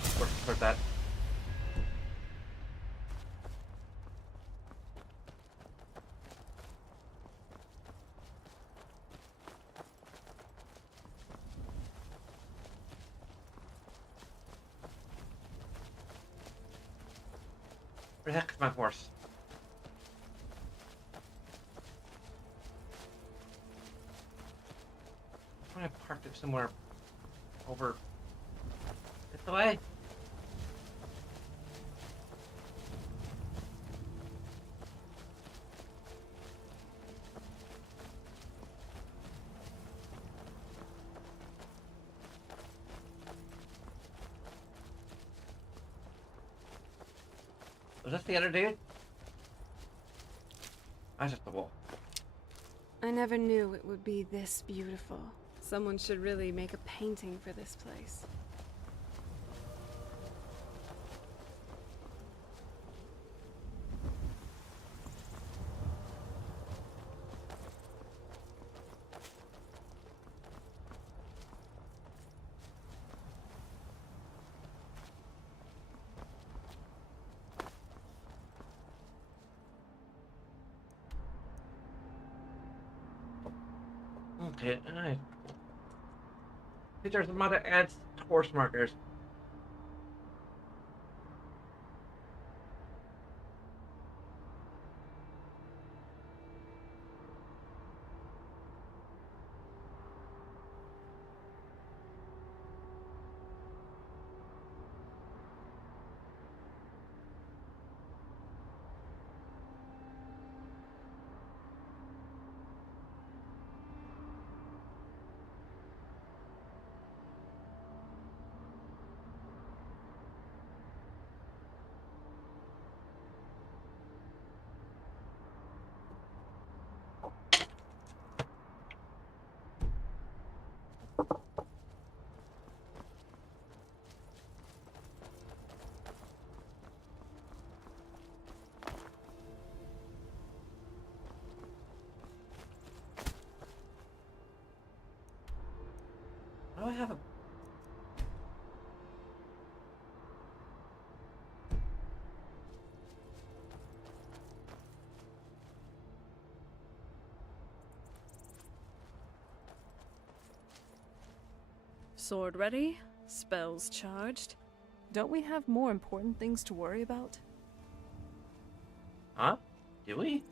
Let's work toward that. Where the heck is my horse? I'm gonna park it somewhere over this way. Was this the other dude? That's just the wolf. I never knew it would be this beautiful. Someone should really make a painting for this place. Okay, alright. See, there's some other ads horse markers. Why do I have a... Sword ready, spells charged. Don't we have more important things to worry about? Huh? Do we?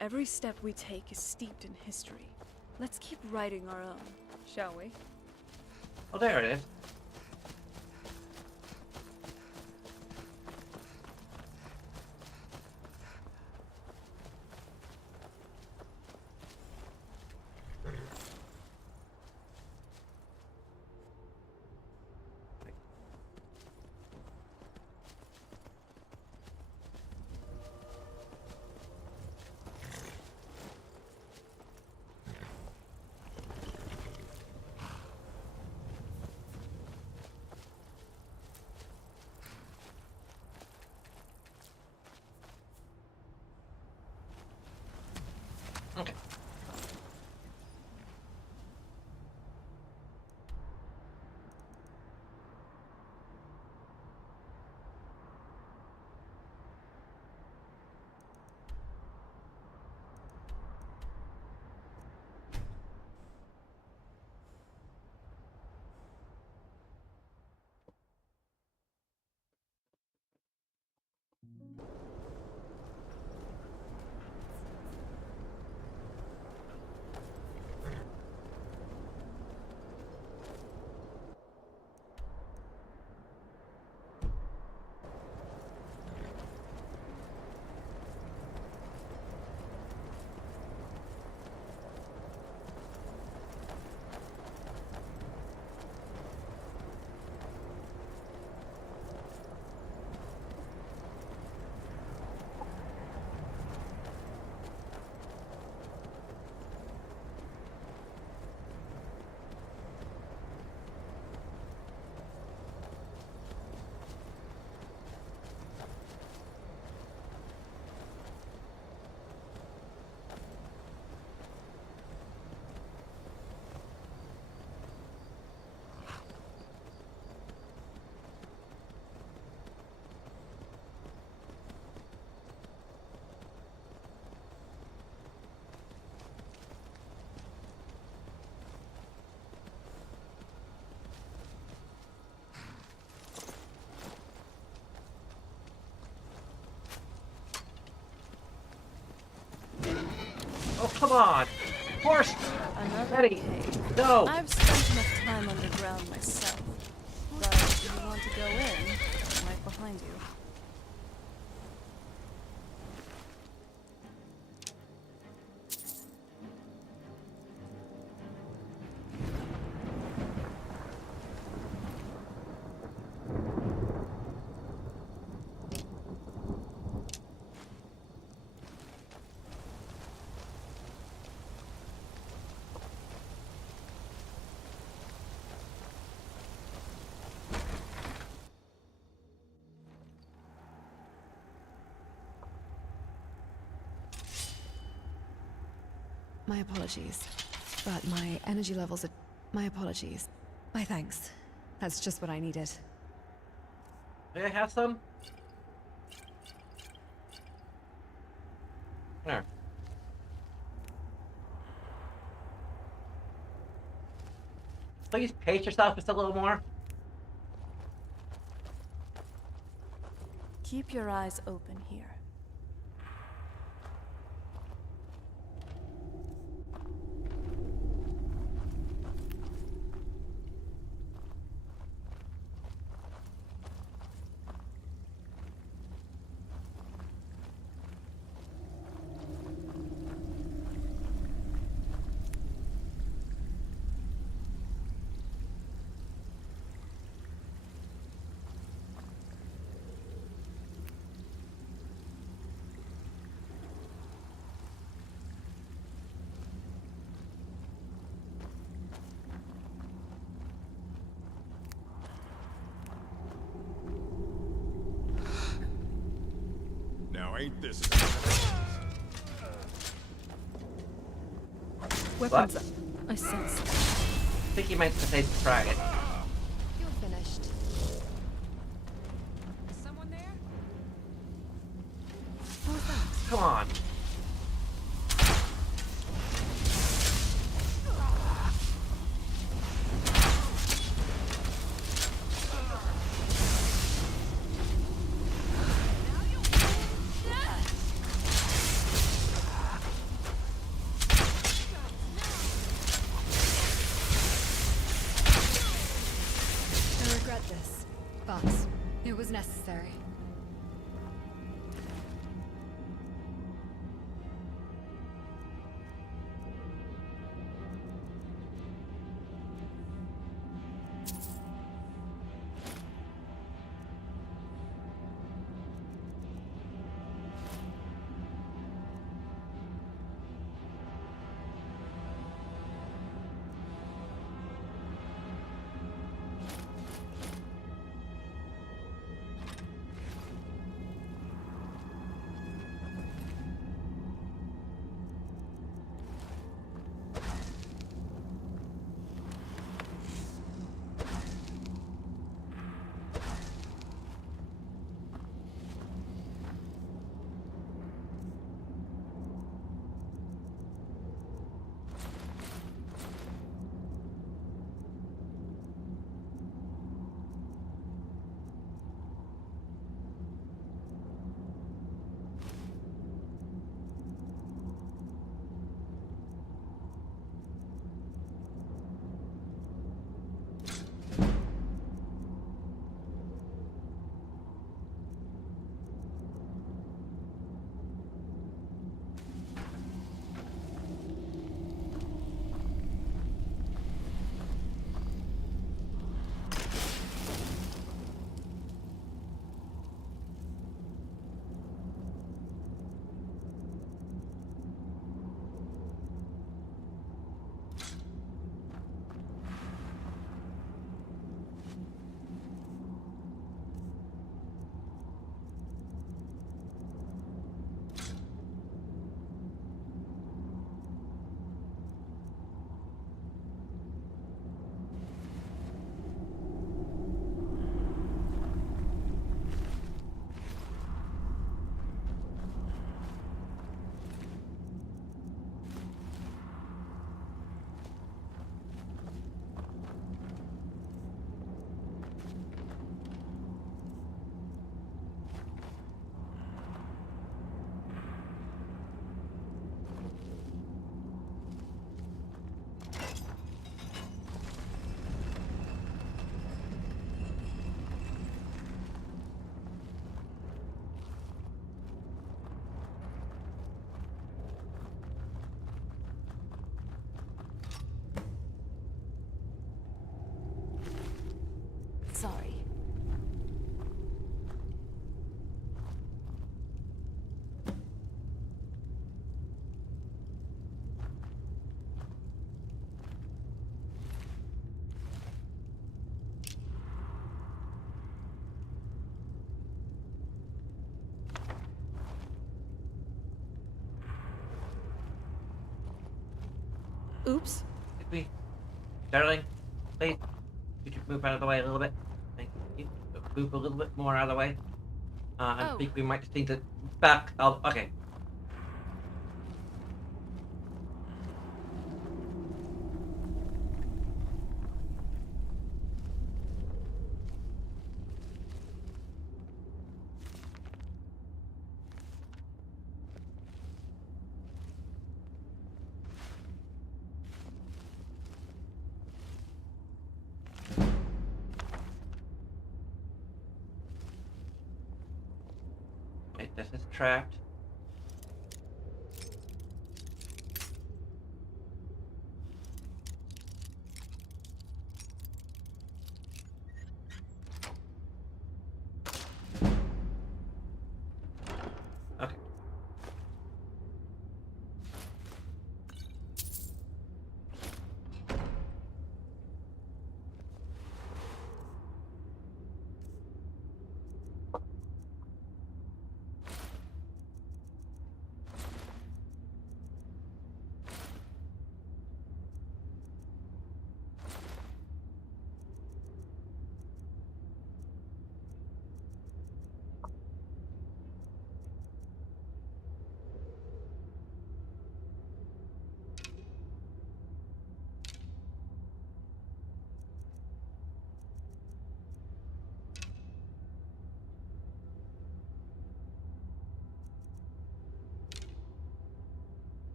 Every step we take is steeped in history. Let's keep writing our own, shall we? Oh, there it is. come on! Horse! Another Ready. cave. No! I've spent enough time underground myself. But if you want to go in, I'm right behind you. My apologies. But my energy levels are... My apologies. My thanks. That's just what I needed. May I have some? There. Please pace yourself just a little more. Keep your eyes open here. Now ain't this... Weapons up. I sense. I think you might say try it. You're finished. Is someone there? What was that? Come on. I regret this, but it was necessary. Sorry. Oops. Could we, darling, please, could you move out of the way a little bit? Thank you. Move a little bit more out of the way. I Oh. think we might just need to back up. Okay. Wait, this is trapped. Okay.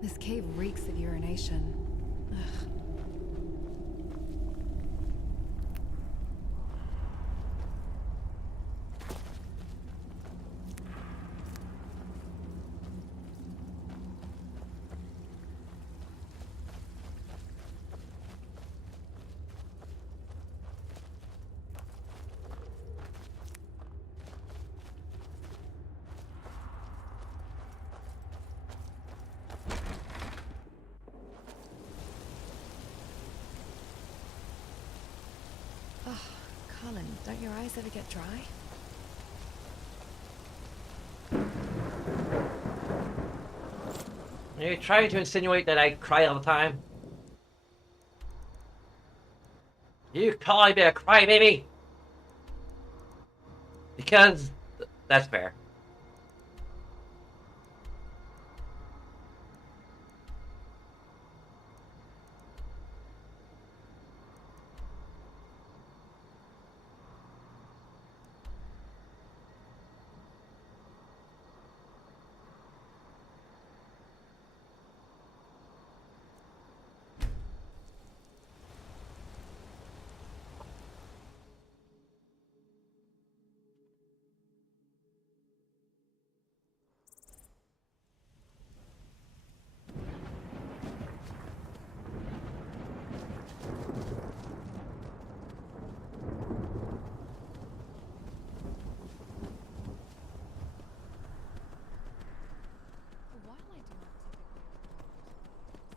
This cave reeks of urination. Ugh. Oh, Colin, don't your eyes ever get dry? Are you trying to insinuate that I cry all the time? You calling me a crybaby? Because that's fair.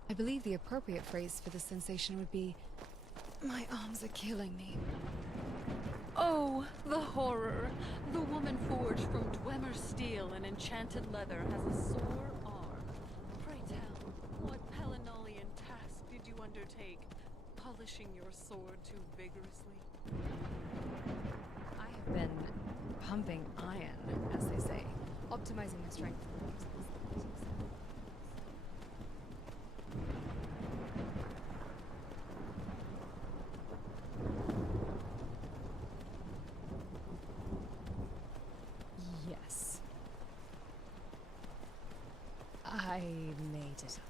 I believe the appropriate phrase for this sensation would be, my arms are killing me. Oh, the horror. The woman forged from Dwemer steel and enchanted leather has a sore arm. Pray tell, what Pelinalian task did you undertake? Polishing your sword too vigorously? I have been pumping iron, as they say, optimizing my strength. Yes. I made it up.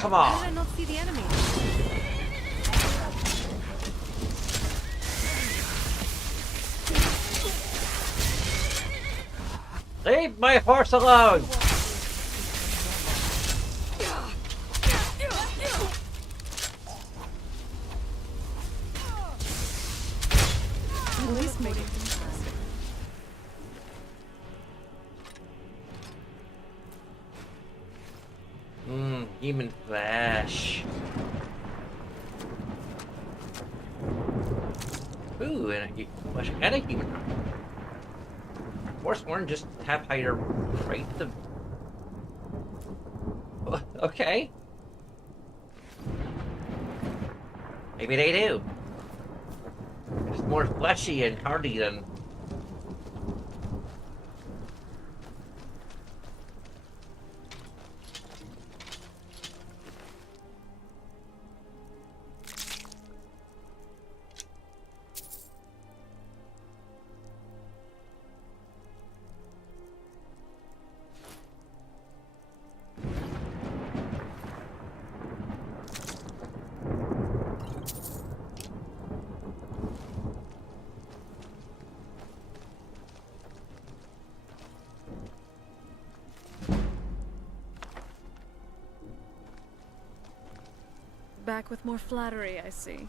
come How on. did I not see the enemy? Leave my horse alone! At least make it interesting. Human flesh. Ooh, and a flesh and a human heart. Forsworn just have higher rates of... Okay. Maybe they do. It's more fleshy and hardy than... Back with more flattery, I see.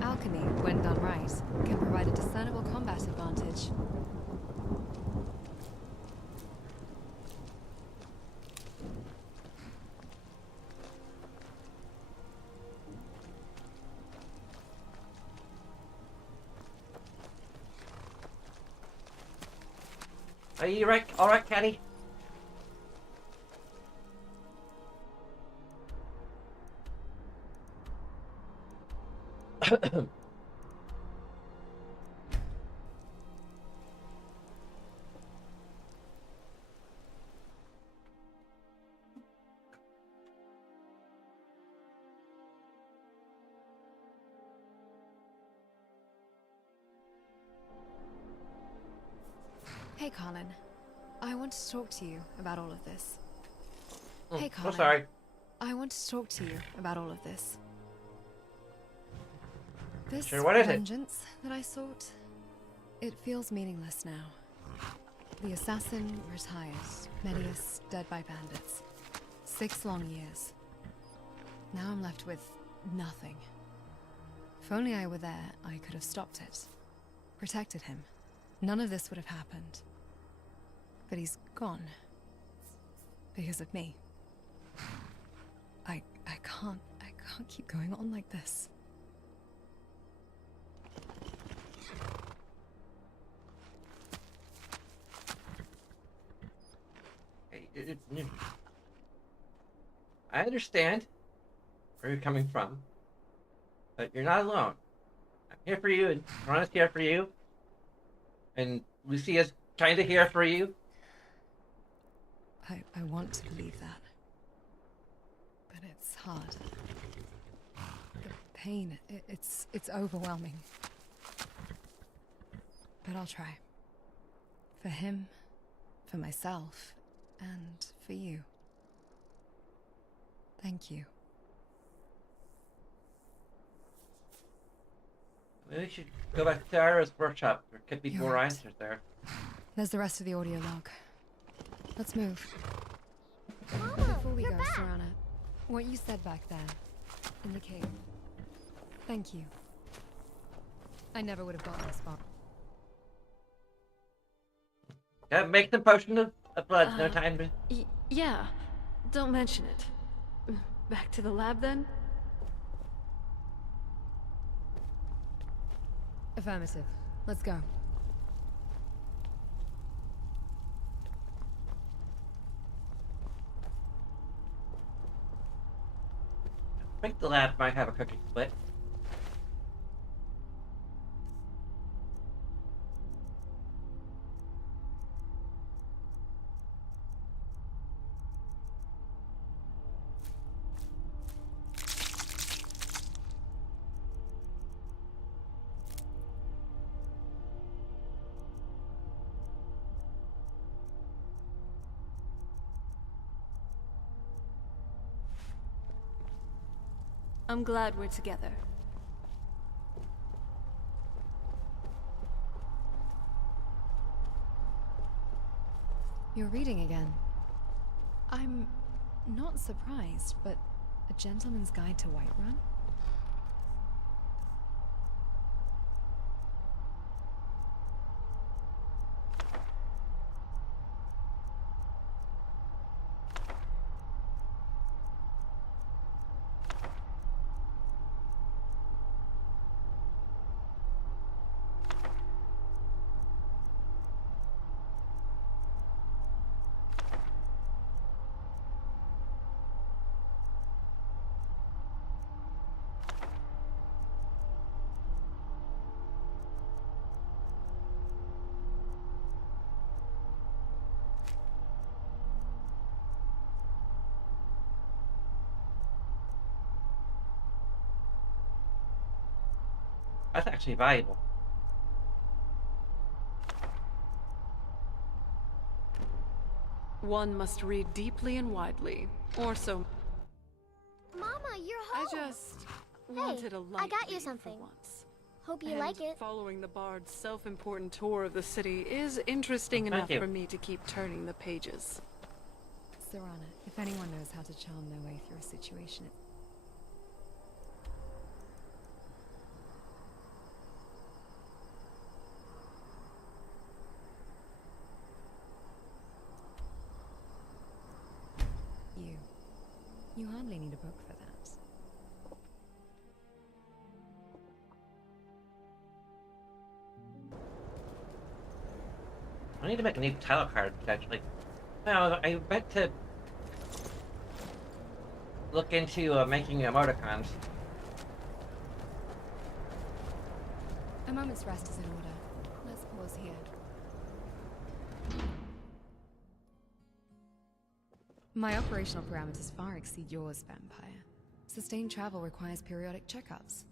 Alchemy, when done right, can provide a discernible combat advantage. Are you right? Alright, Caddy? Hey, Colin. I want to talk to you about all of this. Hey, Oh, Colin. sorry. I want to talk to you about all of this. This Sure, what is it? vengeance that I sought, it feels meaningless now. The assassin retired, Medius dead by bandits. 6 long years. Now I'm left with nothing. If only I were there, I could have stopped it. Protected him. None of this would have happened. But he's gone. Because of me. I can't keep going on like this. I understand where you're coming from, but you're not alone. I'm here for you, and Ron's here for you, and Lucia's kind of here for you. I want to believe that. But it's hard. The pain, it's overwhelming. But I'll try. For him, for myself, and for you. Thank you. Maybe we should go back to Tara's workshop. There could be You're more right. answers there. There's the rest of the audio log. Let's move. Mama, Before we you're go, back. Serana, what you said back there, in the cave. Thank you. I never would have gotten this far. Yeah, make some potion of blood. No time to... Yeah, don't mention it. Back to the lab then? Affirmative. Let's go. I think the lab might have a cooking split. I'm glad we're together. You're reading again. I'm not surprised, but A Gentleman's Guide to Whiterun? That's actually valuable. One must read deeply and widely, or so. Mama, you're I home. just wanted a light I got you read for something. once. Hope you And like it. following the bard's self-important tour of the city is interesting Thank enough you. for me to keep turning the pages. Serana, if anyone knows how to charm their way through a situation, you hardly need a book for that. I need to make a new title card, actually. No, I meant to look into making emoticons. A moment's rest is in order. Let's pause here. My operational parameters far exceed yours, Vampire. Sustained travel requires periodic checkups.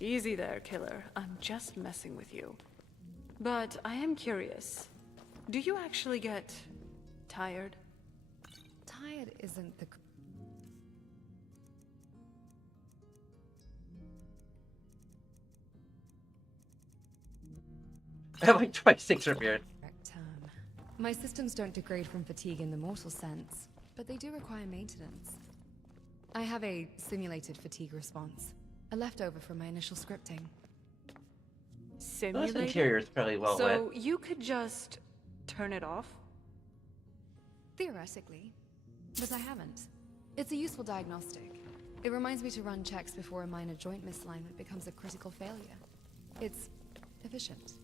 Easy there, killer. I'm just messing with you. But I am curious. Do you actually get tired? Tired isn't the... I have like 26 reviews. correct term. My systems don't degrade from fatigue in the mortal sense, but they do require maintenance. I have a simulated fatigue response, a leftover from my initial scripting. This Simulated? interior is fairly well lit. So you could just turn it off? Theoretically, but I haven't. It's a useful diagnostic. It reminds me to run checks before a minor joint misalignment becomes a critical failure. It's efficient.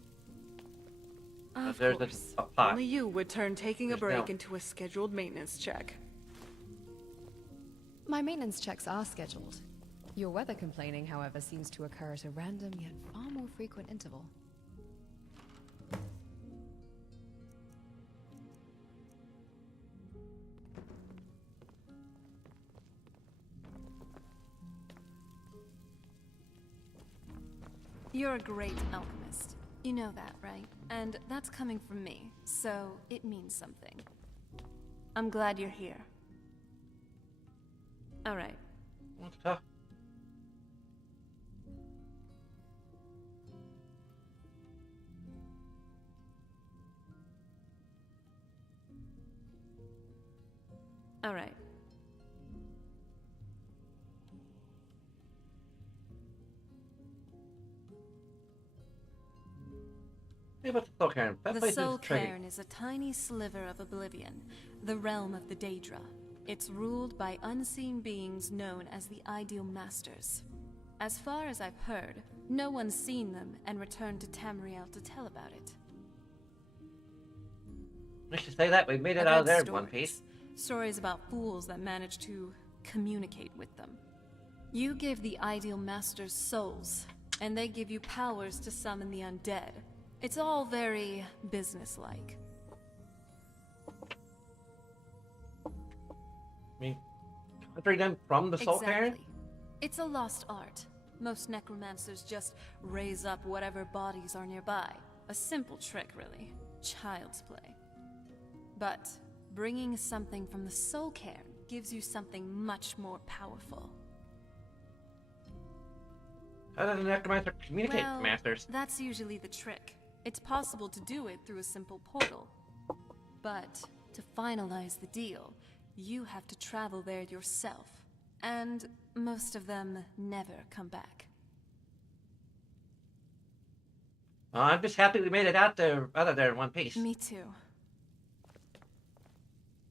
Of There's course. a pot. Only you would turn taking a There's break no- into a scheduled maintenance check. My maintenance checks are scheduled. Your weather complaining, however, seems to occur at a random yet far more frequent interval. You're a great alchemist. You know that, right? And that's coming from me, so it means something. I'm glad you're here. All right. Let's talk. All right. Hey, what's the Soul Cairn? That The place Soul is tricky. Cairn is a tiny sliver of oblivion, the realm of the Daedra. It's ruled by unseen beings known as the Ideal Masters. As far as I've heard, no one's seen them and returned to Tamriel to tell about it. I should say that. We made it I've out of read there in stories. one piece. Stories about fools that manage to communicate with them. You give the Ideal Masters souls, and they give you powers to summon the undead. It's all very businesslike. I mean, conjuring them from the Soul Cairn? Exactly. It's a lost art. Most necromancers just raise up whatever bodies are nearby. A simple trick, really. Child's play. But bringing something from the soul cairn gives you something much more powerful. How does an necromancer communicate Well, with masters? that's usually the trick. It's possible to do it through a simple portal. But to finalize the deal, you have to travel there yourself. And most of them never come back. Well, I'm just happy we made it out there in one piece. Me too.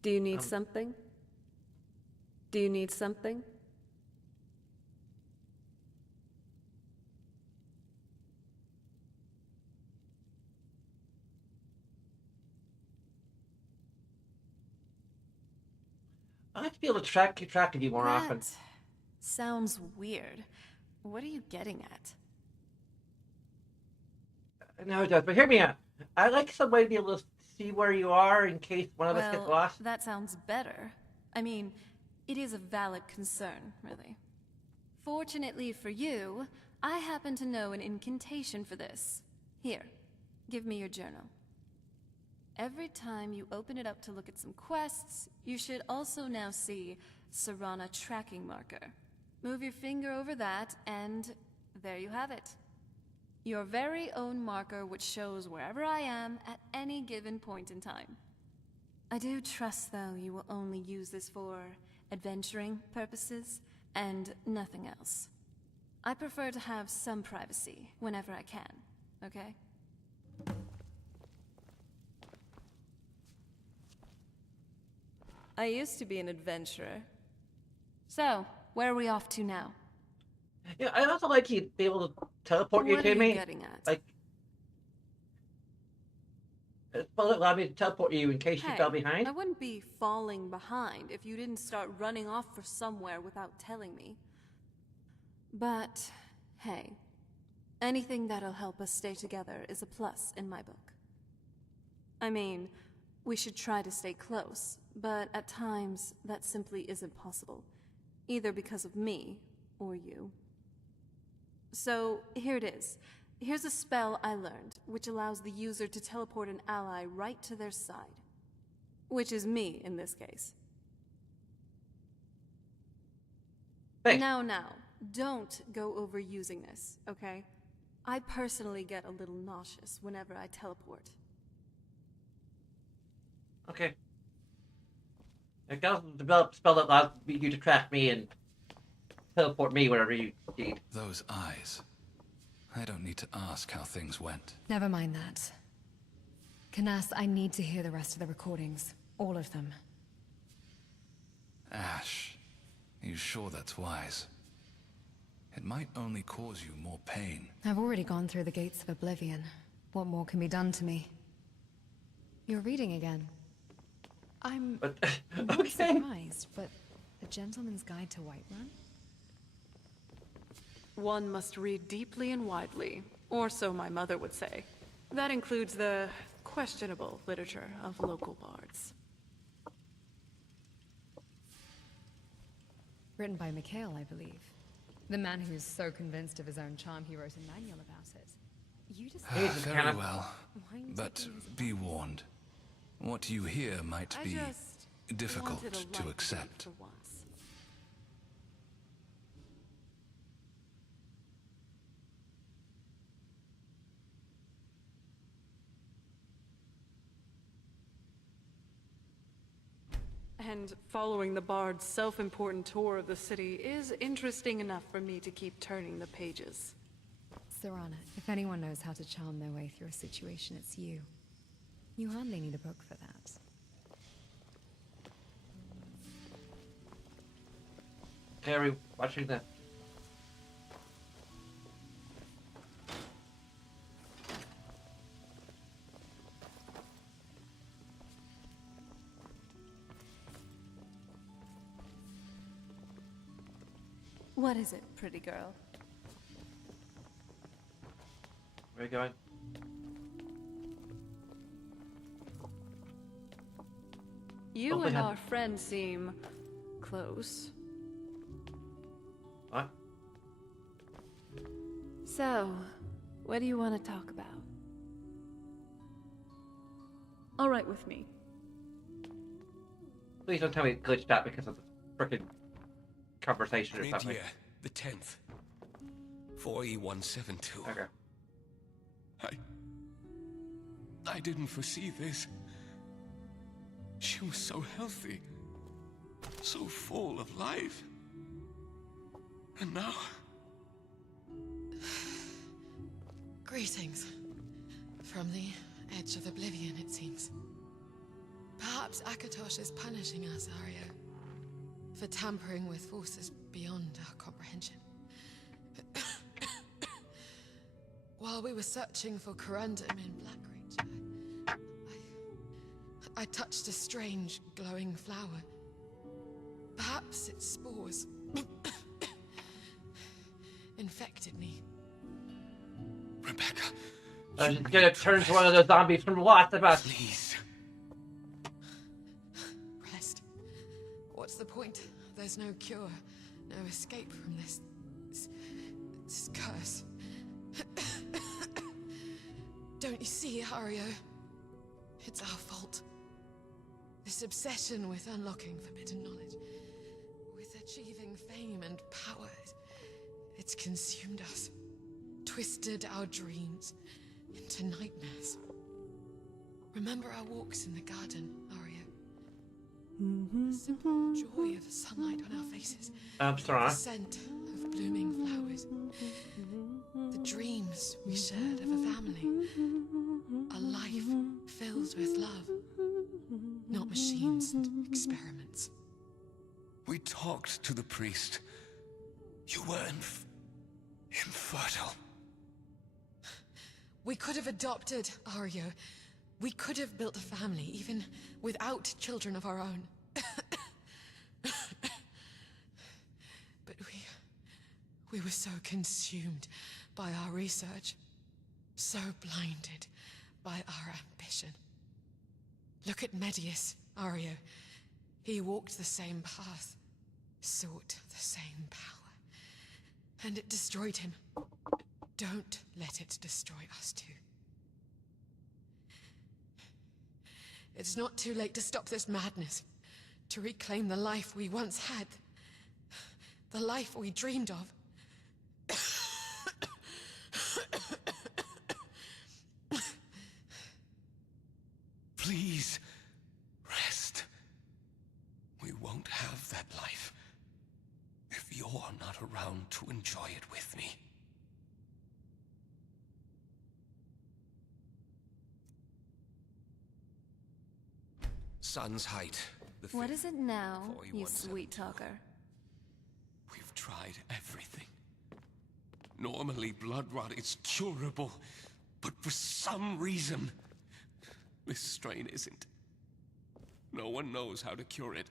Do you need something? Do you need something? I'd like to be able to keep track of you more often. That sounds weird. What are you getting at? No, it does, but hear me out. I'd like some way to be able to see where you are in case one of us gets lost. That sounds better. I mean, it is a valid concern, really. Fortunately for you, I happen to know an incantation for this. Here, give me your journal. Every time you open it up to look at some quests, you should also now see Serana tracking marker. Move your finger over that, and there you have it. Your very own marker which shows wherever I am at any given point in time. I do trust, though, you will only use this for adventuring purposes and nothing else. I prefer to have some privacy whenever I can, okay? I used to be an adventurer. So, where are we off to now? Yeah, I'd also like you to be able to teleport you What to are you me. getting at? Like, will it allow me to teleport you in case you fell behind? I wouldn't be falling behind if you didn't start running off for somewhere without telling me. But, hey, anything that'll help us stay together is a plus in my book. I mean, we should try to stay close, but at times that simply isn't possible, either because of me or you. So, here it is. Here's a spell I learned, which allows the user to teleport an ally right to their side. Which is me, in this case. Thanks. Now, don't go overusing this, okay? I personally get a little nauseous whenever I teleport. Okay. I got to develop a spell that allows you to track me and teleport me wherever you need. Those eyes. I don't need to ask how things went. Never mind that. Canas, I need to hear the rest of the recordings. All of them. Ash, are you sure that's wise? It might only cause you more pain. I've already gone through the gates of oblivion. What more can be done to me? You're reading again. I'm really surprised, but A Gentleman's Guide to Whiterun? One must read deeply and widely, or so my mother would say. That includes the questionable literature of local bards. Written by Mikhail, I believe. The man who's so convinced of his own charm he wrote a manual about it. You just... Very well, but be warned. What you hear might be difficult to accept. And following the bard's self-important tour of the city is interesting enough for me to keep turning the pages. Serana, if anyone knows how to charm their way through a situation, it's you. You hardly need a book for that. Okay, are we watching the... What is it, pretty girl? Where are we going? You and our friend seem close. What? So, what do you want to talk about? All right with me. Please don't tell me it glitched out because of the frickin' conversation or something. India, the 10th. 4E172. Okay. I didn't foresee this. She was so healthy. So full of life. And now... Greetings. From the edge of oblivion, it seems. Perhaps Akatosh is punishing us, Aryo, for tampering with forces beyond our comprehension. While we were searching for corundum in Blackreach, I touched a strange, glowing flower. Perhaps its spores infected me. Rebecca. I'm gonna turn to one of those zombies from Lost of Us. Please. Rest. What's the point? There's no cure, no escape from this curse. Don't you see, Aryo? It's our fault. This obsession with unlocking forbidden knowledge, with achieving fame and power, it's consumed us, twisted our dreams into nightmares. Remember our walks in the garden, Aryo? The simple joy of the sunlight on our faces. The scent of blooming flowers. The dreams we shared of a family. A life filled with love. Not machines and experiments. We talked to the priest. You were infertile. We could have adopted Aryo. We could have built a family, even without children of our own. But we were so consumed by our research, so blinded by our ambition. Look at Medius, Aryo. He walked the same path, sought the same power, and it destroyed him. Don't let it destroy us too. It's not too late to stop this madness, to reclaim the life we once had, the life we dreamed of. Please, rest. We won't have that life if you're not around to enjoy it with me. Sun's height. What is it now, you sweet talker? We've tried everything. Normally, blood rot is curable, but for some reason, this strain isn't. No one knows how to cure it.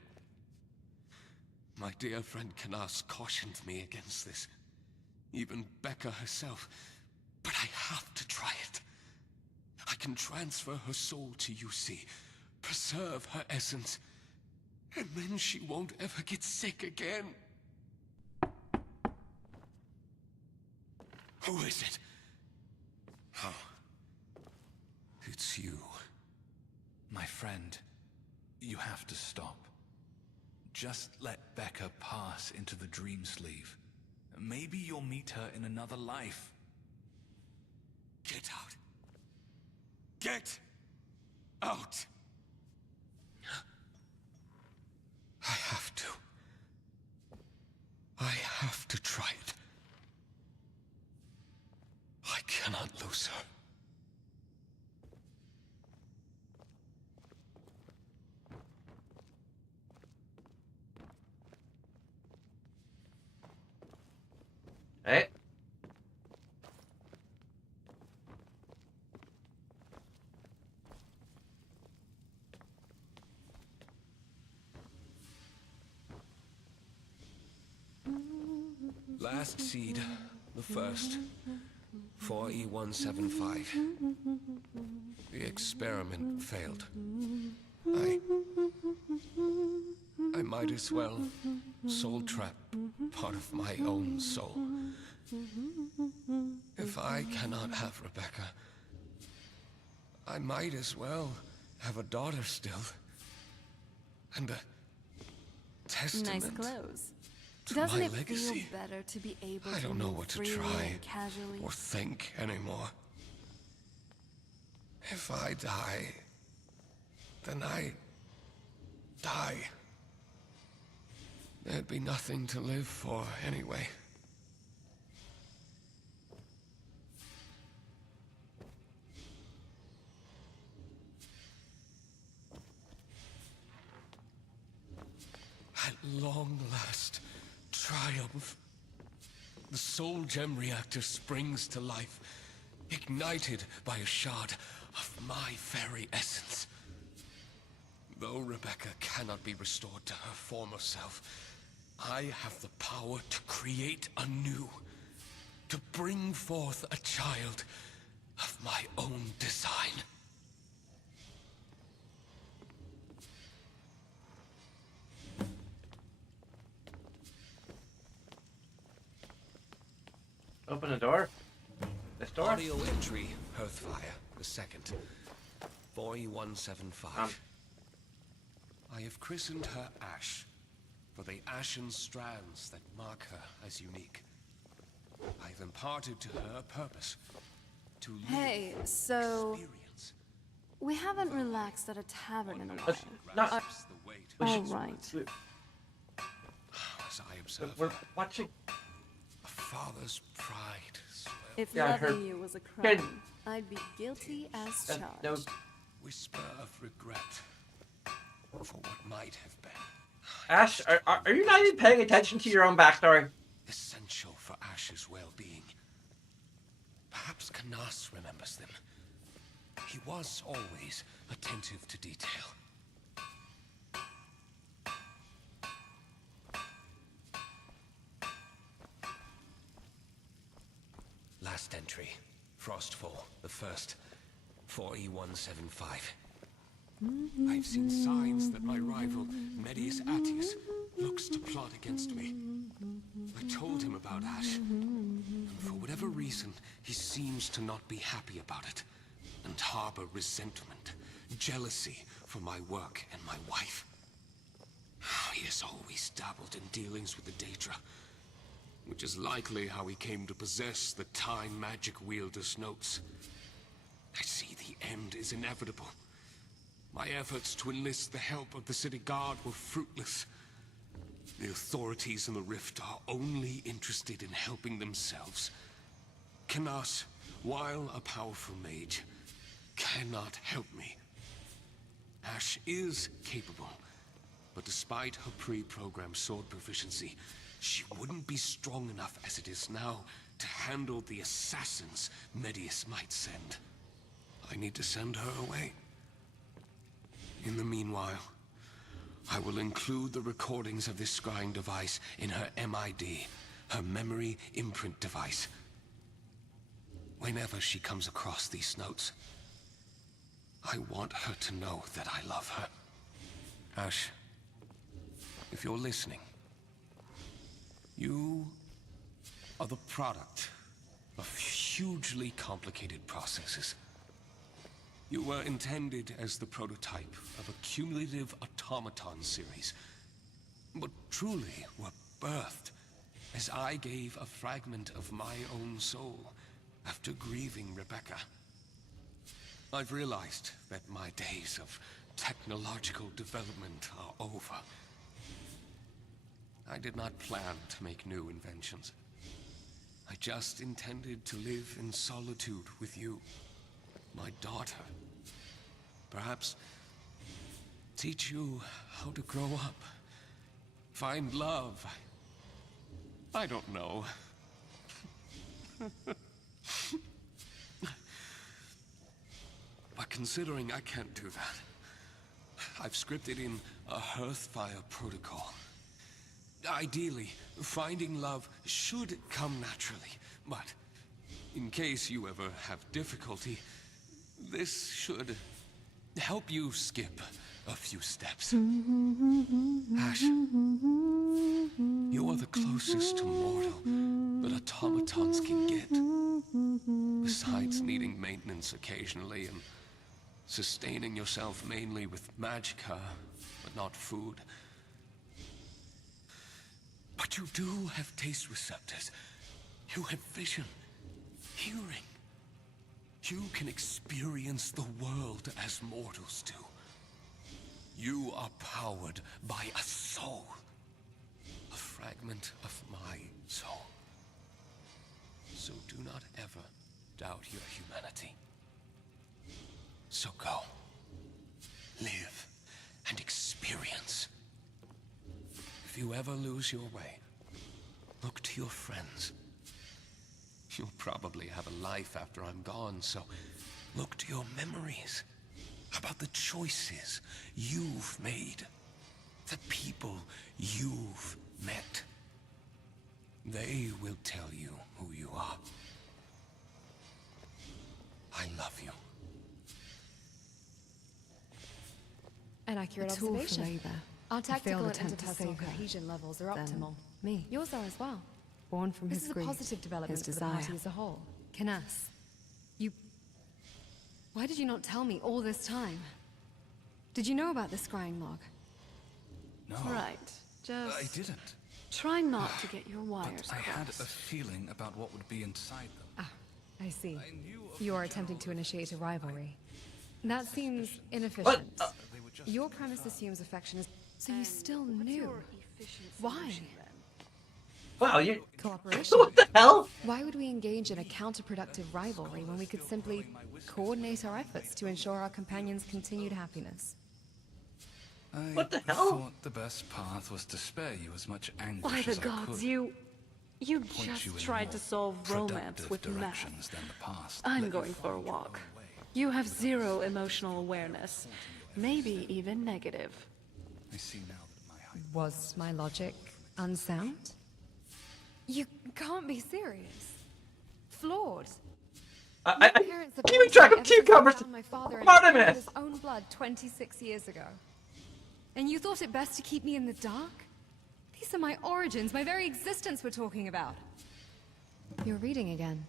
My dear friend Canas cautioned me against this. Even Becca herself. But I have to try it. I can transfer her soul to UC, preserve her essence, and then she won't ever get sick again. Who is it? Oh. It's you. My friend, you have to stop. Just let Becca pass into the dream sleeve. Maybe you'll meet her in another life. Get out. Get out. I have to. I have to try it. I cannot lose her. Hey. Last seed, the first. 4E175. The experiment failed. I might as well soul trap part of my own soul. If I cannot have Rebecca, I might as well have a daughter still. And testament Nice clothes. to Doesn't my it legacy. feel better to be able I to don't know move what to freely try and casually? or think anymore. If I die, then I die. There'd be nothing to live for anyway. At long last, triumph. The soul gem reactor springs to life, ignited by a shard of my very essence. Though Rebecca cannot be restored to her former self, I have the power to create anew, to bring forth a child of my own design. Open the door. This door? Audio entry, Hearthfire, the second. 4175. I have christened her Ash, for the ashen strands that mark her as unique. I have imparted to her a purpose, to live, Hey, so experience. we haven't relaxed at a tavern in a But while. not. The way to We All should- right. as I observe We're her, watching. a father's pride swells. If Yeah, I heard- loving you was a Good. crime, I'd be guilty as charged. No. Whisper of regret for what might have been. Ash, are you not even paying attention to your own backstory? Essential for Ash's well-being. Perhaps Canas remembers them. He was always attentive to detail. Last entry. Frostfall, the first. 4175. I've seen signs that my rival, Medius Attius, looks to plot against me. I told him about Ash, and for whatever reason, he seems to not be happy about it, and harbor resentment, jealousy for my work and my wife. He has always dabbled in dealings with the Daedra, which is likely how he came to possess the time magic wielder's notes. I see the end is inevitable. My efforts to enlist the help of the city guard were fruitless. The authorities in the Rift are only interested in helping themselves. Canas, while a powerful mage, cannot help me. Ash is capable, but despite her pre-programmed sword proficiency, she wouldn't be strong enough as it is now to handle the assassins Medius might send. I need to send her away. In the meanwhile, I will include the recordings of this scrying device in her MID, her memory imprint device. Whenever she comes across these notes, I want her to know that I love her. Ash, if you're listening, you are the product of hugely complicated processes. You were intended as the prototype of a cumulative automaton series, but truly were birthed as I gave a fragment of my own soul after grieving Rebecca. I've realized that my days of technological development are over. I did not plan to make new inventions. I just intended to live in solitude with you, my daughter. Perhaps teach you how to grow up, find love. I don't know. But considering I can't do that, I've scripted in a Hearthfire protocol. Ideally, finding love should come naturally, but in case you ever have difficulty, this should help you skip a few steps. Ash, you are the closest to mortal that automatons can get. Besides needing maintenance occasionally and sustaining yourself mainly with magicka, but not food. But you do have taste receptors. You have vision, hearing. You can experience the world as mortals do. You are powered by a soul. A fragment of my soul. So do not ever doubt your humanity. So go. Live and experience. If you ever lose your way, look to your friends. You'll probably have a life after I'm gone, so look to your memories. About the choices you've made. The people you've met. They will tell you who you are. I love you. An accurate A tool for observation. labor. Our A tactical failed and attempt to interpersonal save her. cohesion levels are Then optimal. me. Yours are as well. Born from This his is a grief, positive development his for the party desire. as a whole. Canas, you... Why did you not tell me all this time? Did you know about the scrying log? No. Right. Just I didn't. try not to get your wires But I had a crossed. feeling about what would be inside them. Ah, I see. I knew of You the are attempting to general initiate a rivalry. That seems What? inefficient. They were just Your premise assumes affection is... So you And still what's knew. your efficient Why? solution, then? Wow, you... Cooperation. What the hell? Why would we engage in a counterproductive rivalry when we could simply coordinate our efforts to ensure our companions' continued happiness? What the I hell? thought the best path was to spare you as much anguish By the as I gods, could. you Point just you in tried more to solve romance productive with math. directions than the past. I'm Let you going for a find your walk. own way. You have zero emotional awareness. Maybe even negative. I see now that my hypothesis Was my logic unsound? You can't be serious. Flawed. I Parents are keeping track of ever since I cucumbers. found my father in Artemis. his own blood 26 years ago. And you thought it best to keep me in the dark? These are my origins, my very existence we're talking about. You're reading again.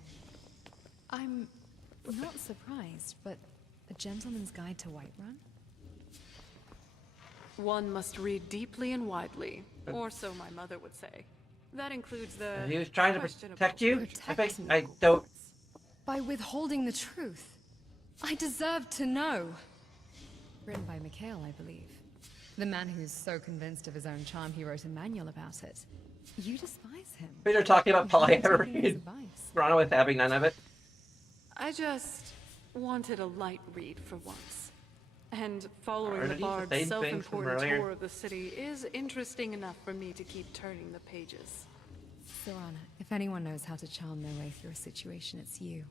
I'm not surprised, but A Gentleman's Guide to Whiterun? One must read deeply and widely, or so my mother would say. That includes the He was trying to questionable- protect you? Protect me. I don't... By withholding the truth. I deserve to know. Written by Mikhail, I believe. The man who's so convinced of his own charm he wrote a manual about it. You despise him. We're talking about You're taking his polyamory. advice. Rana with having none of it. I just wanted a light read for once. And following Are the these the bard's same things from self-important earlier? tour of the city is interesting enough for me to keep turning the pages. Sorana, if anyone knows how to charm their way through a situation, it's you.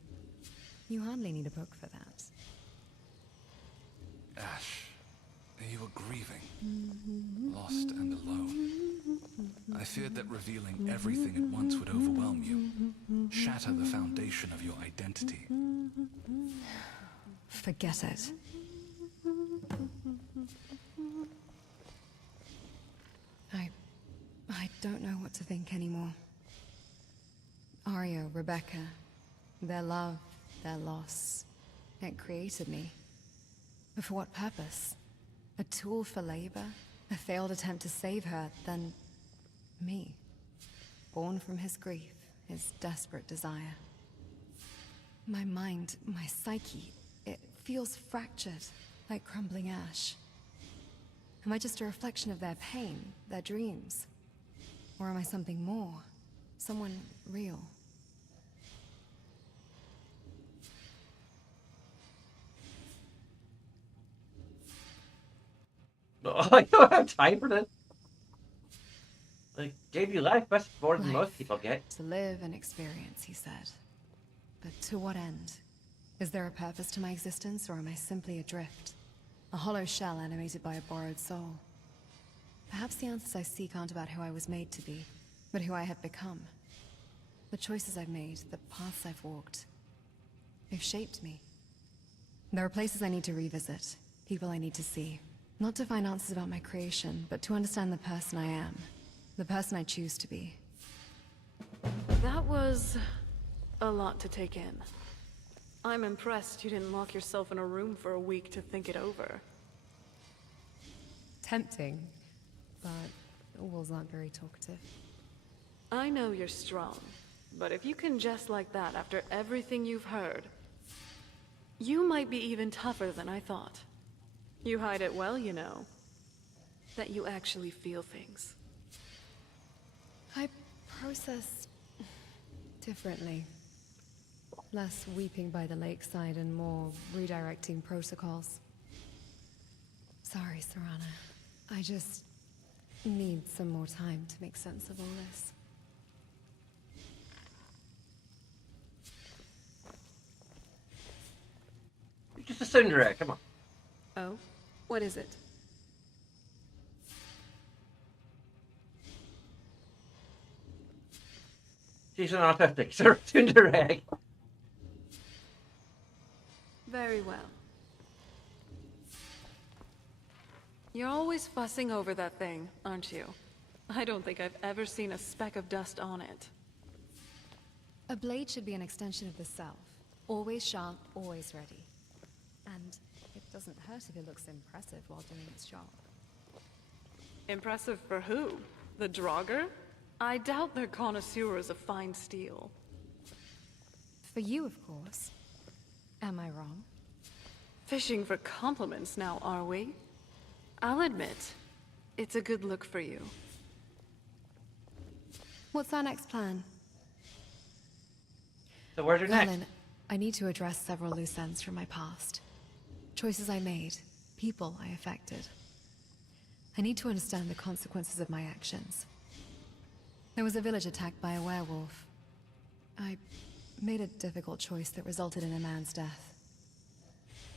You hardly need a book for that. Ash, you were grieving, lost and alone. I feared that revealing everything at once would overwhelm you, shatter the foundation of your identity. Forget it. I don't know what to think anymore. Ario, Rebecca, their love, their loss, it created me. But for what purpose? A tool for labor? A failed attempt to save her, then me. Born from his grief, his desperate desire. My mind, my psyche, it feels fractured, like crumbling ash. Am I just a reflection of their pain, their dreams? Or am I something more? Someone real? I don't have time for this. I gave you life, that's more than most people get. To live and experience, he said. But to what end? Is there a purpose to my existence, or am I simply adrift? A hollow shell animated by a borrowed soul? Perhaps the answers I seek aren't about who I was made to be, but who I have become. The choices I've made, the paths I've walked, they've shaped me. There are places I need to revisit, people I need to see. Not to find answers about my creation, but to understand the person I am. The person I choose to be. That was a lot to take in. I'm impressed you didn't lock yourself in a room for a week to think it over. Tempting, but walls aren't very talkative. I know you're strong, but if you can jest like that after everything you've heard, you might be even tougher than I thought. You hide it well, you know. That you actually feel things. I process differently. Less weeping by the lakeside and more redirecting protocols. Sorry, Serana. I just need some more time to make sense of all this. You're just a Cinderella, come on. Oh? What is it? She's an autistic Cinderella. Very well. You're always fussing over that thing, aren't you? I don't think I've ever seen a speck of dust on it. A blade should be an extension of the self. Always sharp, always ready. And it doesn't hurt if it looks impressive while doing its job. Impressive for who? The Draugr? I doubt they're connoisseurs of fine steel. For you, of course. Am I wrong? Fishing for compliments now, are we? I'll admit, it's a good look for you. What's our next plan? So where's your next? Helen, I need to address several loose ends from my past. Choices I made, people I affected. I need to understand the consequences of my actions. There was a village attacked by a werewolf. I made a difficult choice that resulted in a man's death.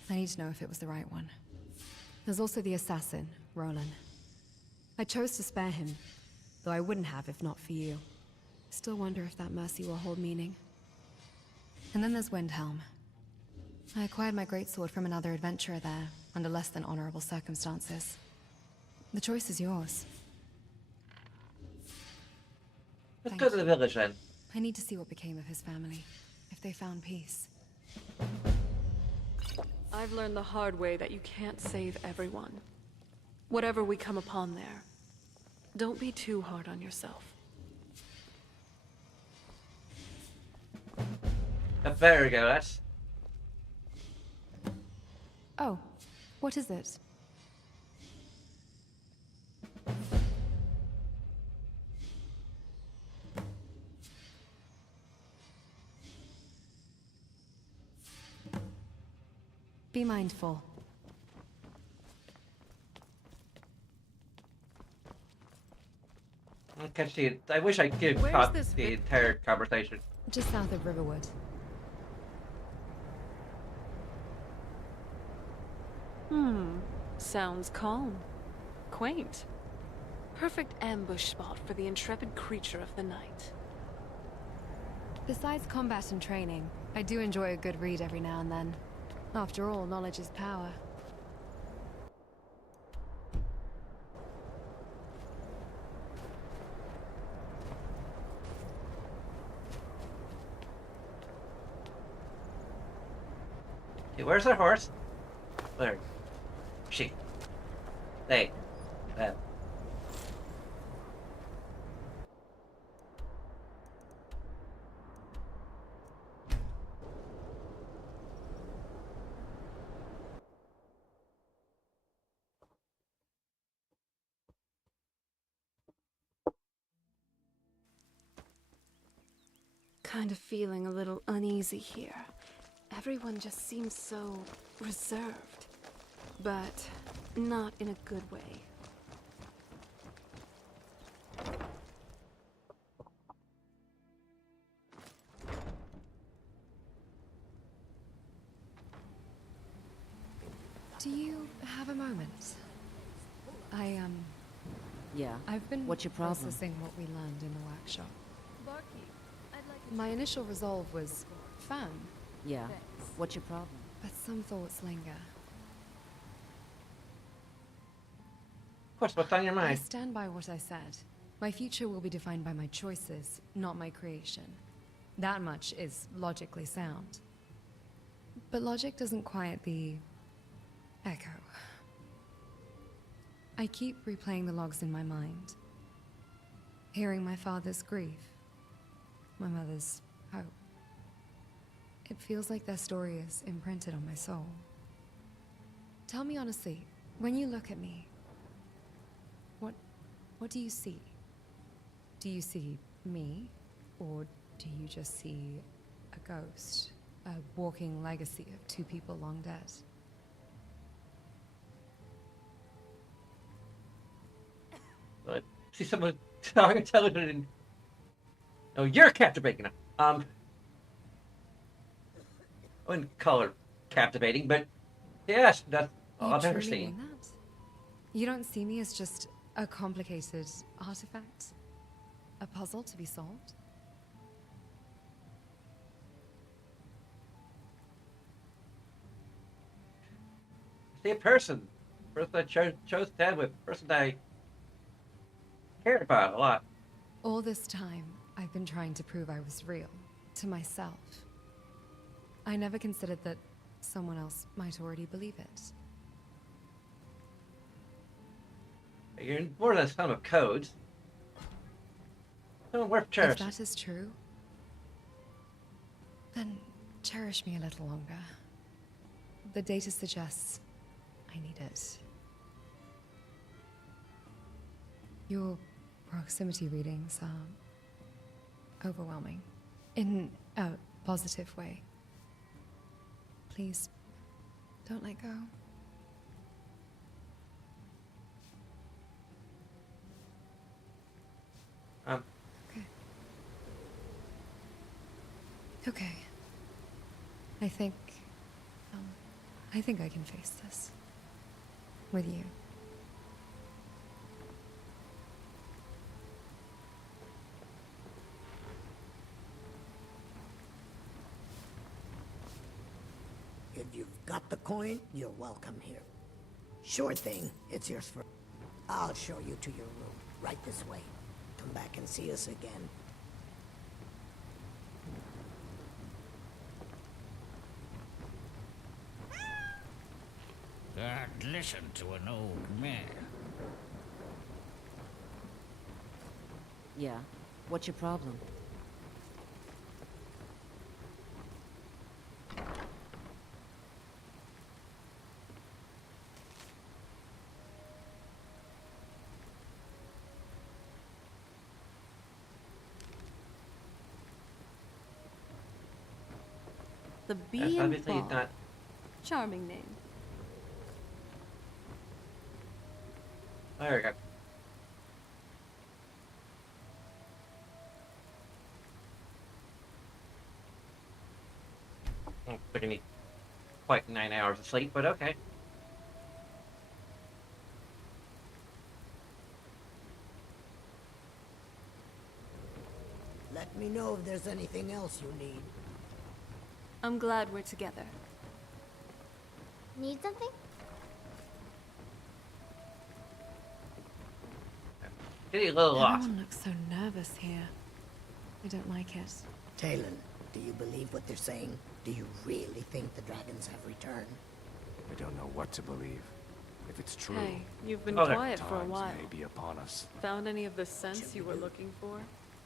I need to know if it was the right one. There's also the assassin, Roland. I chose to spare him, though I wouldn't have if not for you. Still wonder if that mercy will hold meaning. And then there's Windhelm. I acquired my greatsword from another adventurer there, under less than honorable circumstances. The choice is yours. Let's go to the village then. I need to see what became of his family, if they found peace. I've learned the hard way that you can't save everyone. Whatever we come upon there, don't be too hard on yourself. There we go, that's... Oh, what is it? Be mindful. I can see it. I wish I could Where's cut this the entire conversation. Just south of Riverwood. Sounds calm. Quaint. Perfect ambush spot for the intrepid creature of the night. Besides combat and training, I do enjoy a good read every now and then. After all, knowledge is power. Okay, where's our horse? Where? She. Hey. That. Kind of feeling a little uneasy here. Everyone just seems so reserved, but not in a good way. Do you have a moment? Yeah. I've been What's your problem? processing what we learned in the workshop. My initial resolve was firm, Yeah. What's your problem? but some thoughts linger. Of course, what's on your I mind? stand by what I said. My future will be defined by my choices, not my creation. That much is logically sound. But logic doesn't quiet the echo. I keep replaying the logs in my mind. Hearing my father's grief, my mother's hope. It feels like their story is imprinted on my soul. Tell me honestly, when you look at me, what do you see? Do you see me, or do you just see a ghost, a walking legacy of two people long dead? I see someone talking on television. Oh, you're captivating. I wouldn't call her captivating, but yes, that's all I've ever seen. Mean that? You don't see me as just a complicated artifact? A puzzle to be solved? See a person. Person I chose to stand with. Person I cared about a lot. All this time, I've been trying to prove I was real. To myself. I never considered that someone else might already believe it. You're more than a son of codes. Someone worth cherishing. If that is true, then cherish me a little longer. The data suggests I need it. Your proximity readings are overwhelming. In a positive way. Please, don't let go. Okay. Okay. I think I can face this. With you. If you've got the coin, you're welcome here. Sure thing, it's yours for... I'll show you to your room, right this way. Come back and see us again. Don't listen to an old man. Yeah. What's your problem? The Yes, Bee and obviously Bob. not. Charming name. There we go. We're gonna need quite 9 hours of sleep, but okay. Let me know if there's anything else you need. I'm glad we're together. Need something? Getting a little lost. Everyone looks so nervous here. I don't like it. Talon, do you believe what they're saying? Do you really think the dragons have returned? I don't know what to believe. If it's true, Hey, you've been Okay. quiet for a times while. may be upon us. Found any of the sense you were looking for?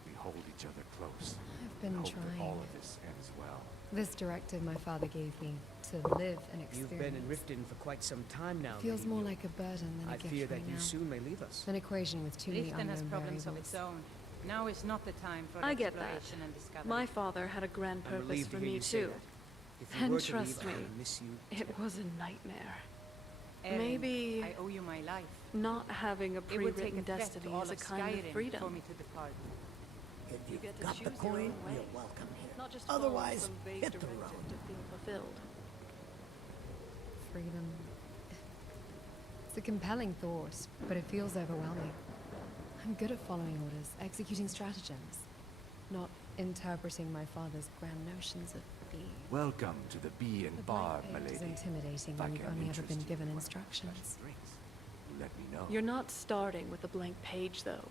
We hold each other close. I've been Hope that trying. all of this ends well. This directive my father gave me to live and experience. You've been in Riften for quite some time now. Feels Lady more Mu. like a burden than a I gift fear right that you now. soon may leave us. An equation with too many Riften has unknown problems of variables. its own. Now is not the time for I get that. exploration and discovery. My father had a grand I'm purpose relieved for to hear me you say too. that. If you And were to trust leave, I me, would miss you. it was a nightmare. Eren, Maybe I owe you my life. not having a It would take pre-written a threat destiny to all is a of kind Skyrim of for freedom. me to depart. If you've get to got the choose your coin, own way. you're welcome here. Not just follow Otherwise, some vague hit the directive road. to feel fulfilled. Freedom. It's a compelling thought, but it feels overwhelming. I'm good at following orders, executing stratagems, not interpreting my father's grand notions of being. Welcome to the Bee and The Bar, blank my page is lady. intimidating If I when you've can only ever interest been you given in one of your instructions. special drinks, you let me know. You're not starting with a blank page, though.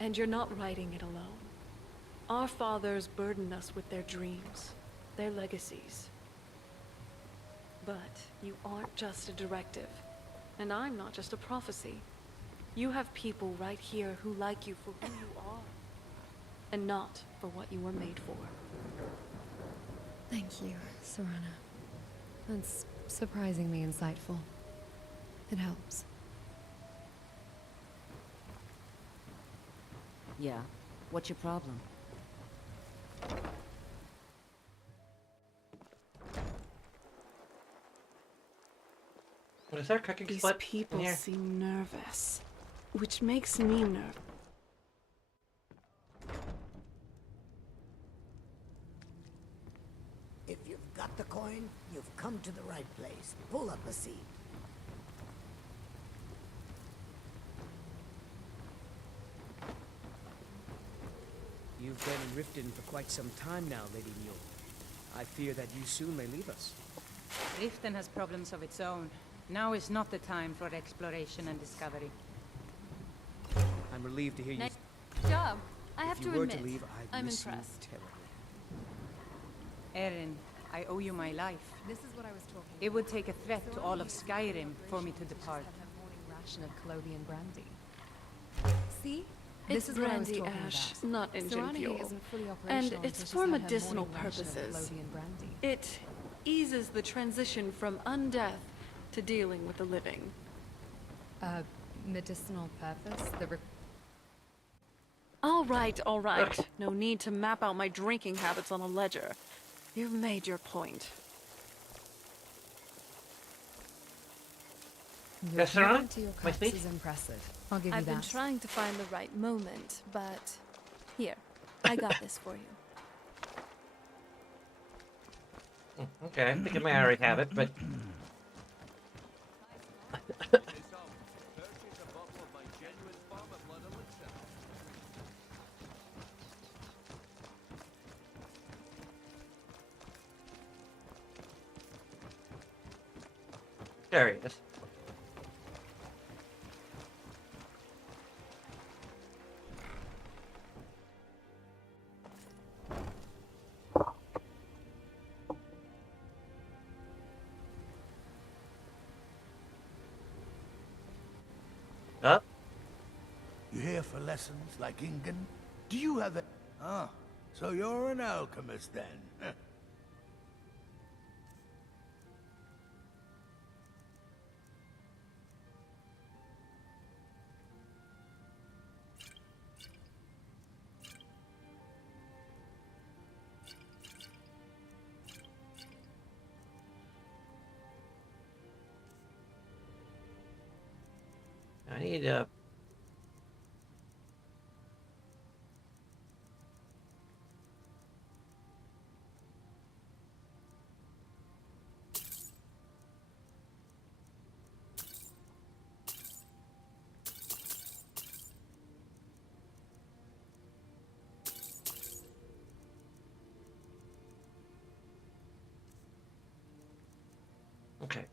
And you're not writing it alone. Our fathers burden us with their dreams, their legacies. But you aren't just a directive. And I'm not just a prophecy. You have people right here who like you for who you are, and not for what you were made for. Thank you, Serana. That's surprisingly insightful. It helps. Yeah. What's your problem? What is there? Cooking These split people in here? seem nervous, which makes me nervous. If you've got the coin, you've come to the right place. Pull up a seat. You've been in Riften for quite some time now, Lady Mule. I fear that you soon may leave us. Riften has problems of its own. Now is not the time for exploration and discovery. I'm relieved to hear you. Nice job. I have If to you were admit, to leave, I'd I'm miss impressed. you terribly. Erin, I owe you my life. This is what I was talking It would take a threat to all of Skyrim for me to depart. ration of Clodian brandy. See? It's This is what I was brandy talking ash, about. not engine Serana fuel. isn't fully And operational it's until she's for had her medicinal morning ration of purposes. Clodian brandy. It eases the transition from undeath to dealing with the living. Medicinal purpose? All right, all right. No need to map out my drinking habits on a ledger. You've made your point. Your Yes, Serana? commitment to your My cups speech? is impressive. I'll give you I've been that. trying to find the right moment, but here, I got this for you. Okay, I think I may already have it, but there he is. Up. You here for lessons like Ingen? Do you have a... Ah, so you're an alchemist then? Huh. I need okay.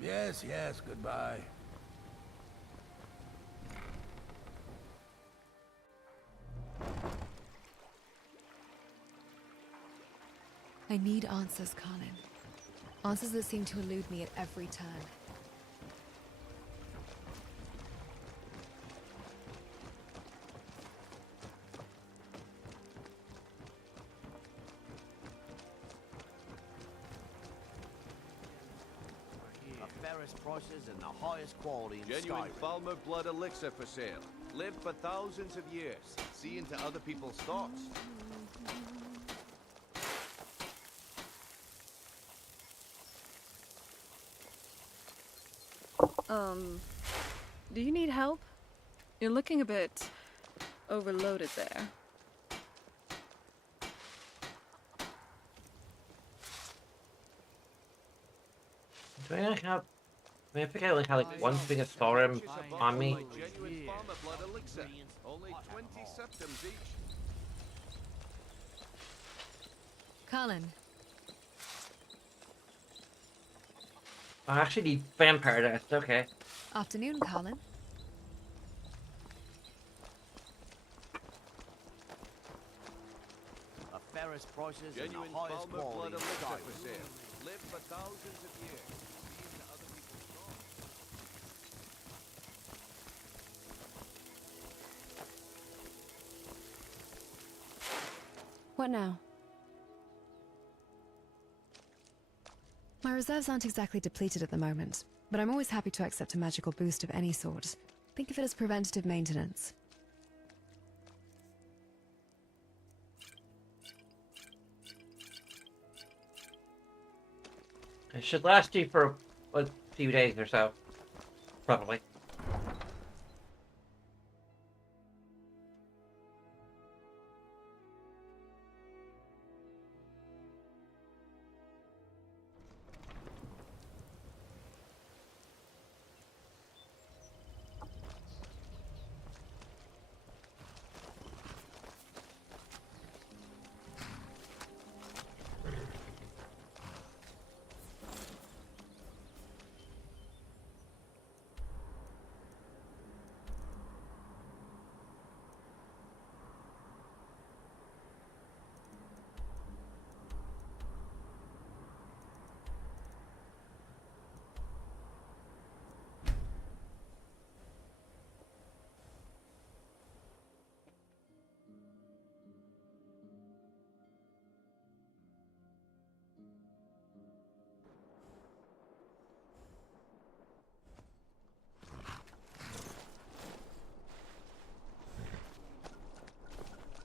Yes, yes, goodbye. I need answers, Colin. Answers that seem to elude me at every turn. The fairest prices and the highest quality in Genuine Skyrim. Falmer blood elixir for sale. Lived for thousands of years. See into other people's thoughts. Do you need help? You're looking a bit overloaded there. Do I like have? I mean, I think I only had like one thing of Skyrim on me. Genuine farmer blood elixir. Only 20 septums each. Colin. I actually need vampire dust. Okay. Afternoon, Colin. A fairest prices and Genuine the highest farmer blood quality in elixir Skyrim. for sale. Live for thousands of years. See into other people's souls. What now? My reserves aren't exactly depleted at the moment, but I'm always happy to accept a magical boost of any sort. Think of it as preventative maintenance. It should last you for a few days or so. Probably.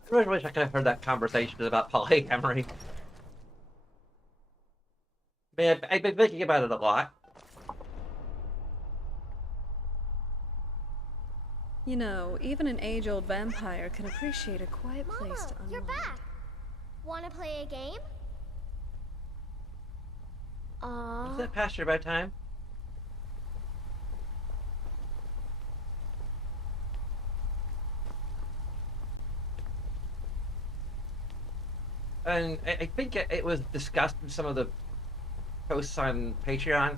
I really wish I could have heard that conversation about polyamory. Man, I've been thinking about it a lot. You know, even an age-old vampire can appreciate a quiet place to unwind. You're back. Wanna play a game? Is that past your bedtime? And I think it was discussed in some of the posts on Patreon.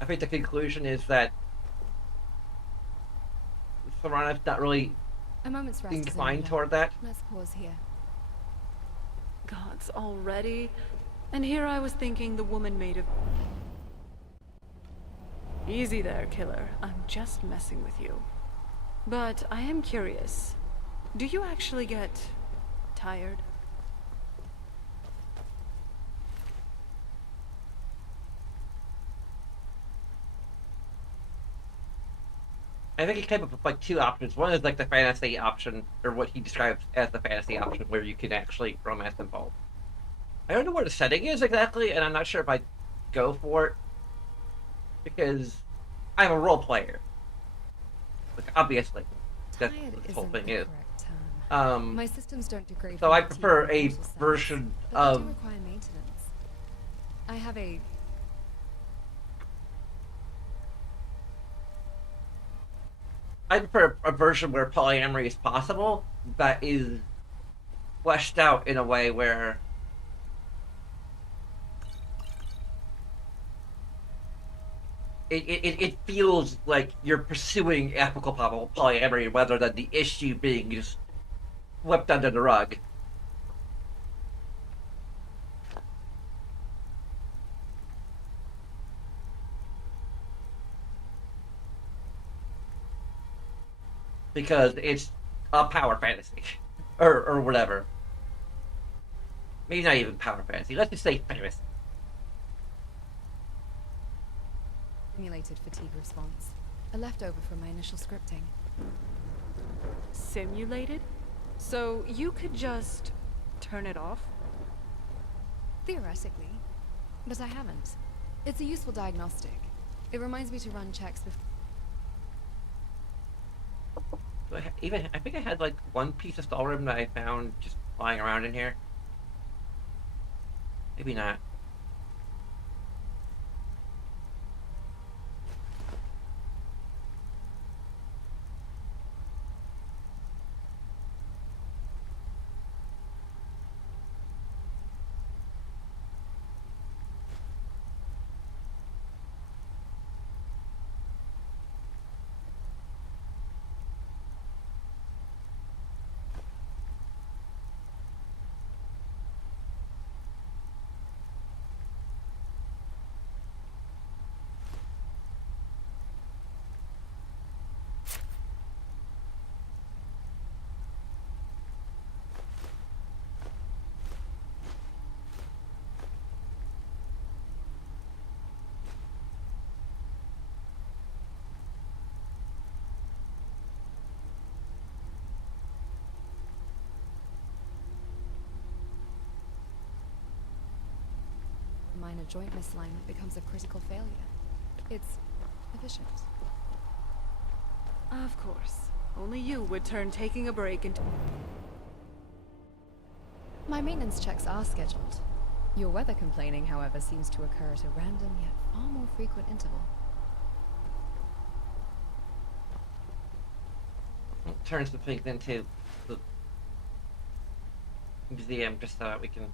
I think the conclusion is that Serana's not really A moment's rest is inclined enough. toward that. Let's pause here. Gods already? And here I was thinking the woman made of... Easy there, killer. I'm just messing with you. But I am curious. Do you actually get tired? I think he came up with like two options. One is like the fantasy option, or what he describes as the fantasy option, where you can actually romance involved. I don't know where the setting is exactly, and I'm not sure if I'd go for it, because I'm a role player. Like, obviously, that's what this whole thing is. My systems don't degrade. So I prefer a version but they of... do require maintenance. I have a... I prefer a version where polyamory is possible, that is fleshed out in a way where it feels like you're pursuing ethical polyamory rather than the issue being just swept under the rug. Because it's a power fantasy. Or whatever. Maybe not even power fantasy. Let's just say fantasy. Simulated fatigue response. A leftover from my initial scripting. Simulated? So you could just turn it off? Theoretically. But I haven't. It's a useful diagnostic. It reminds me to run checks before. So I think I had like one piece of Skyrim that I found just lying around in here. Maybe not. Minor joint misalignment becomes a critical failure. It's efficient. Of course. Only you would turn taking a break into... My maintenance checks are scheduled. Your weather complaining, however, seems to occur at a random yet far more frequent interval. It turns the place into the museum just so that we can...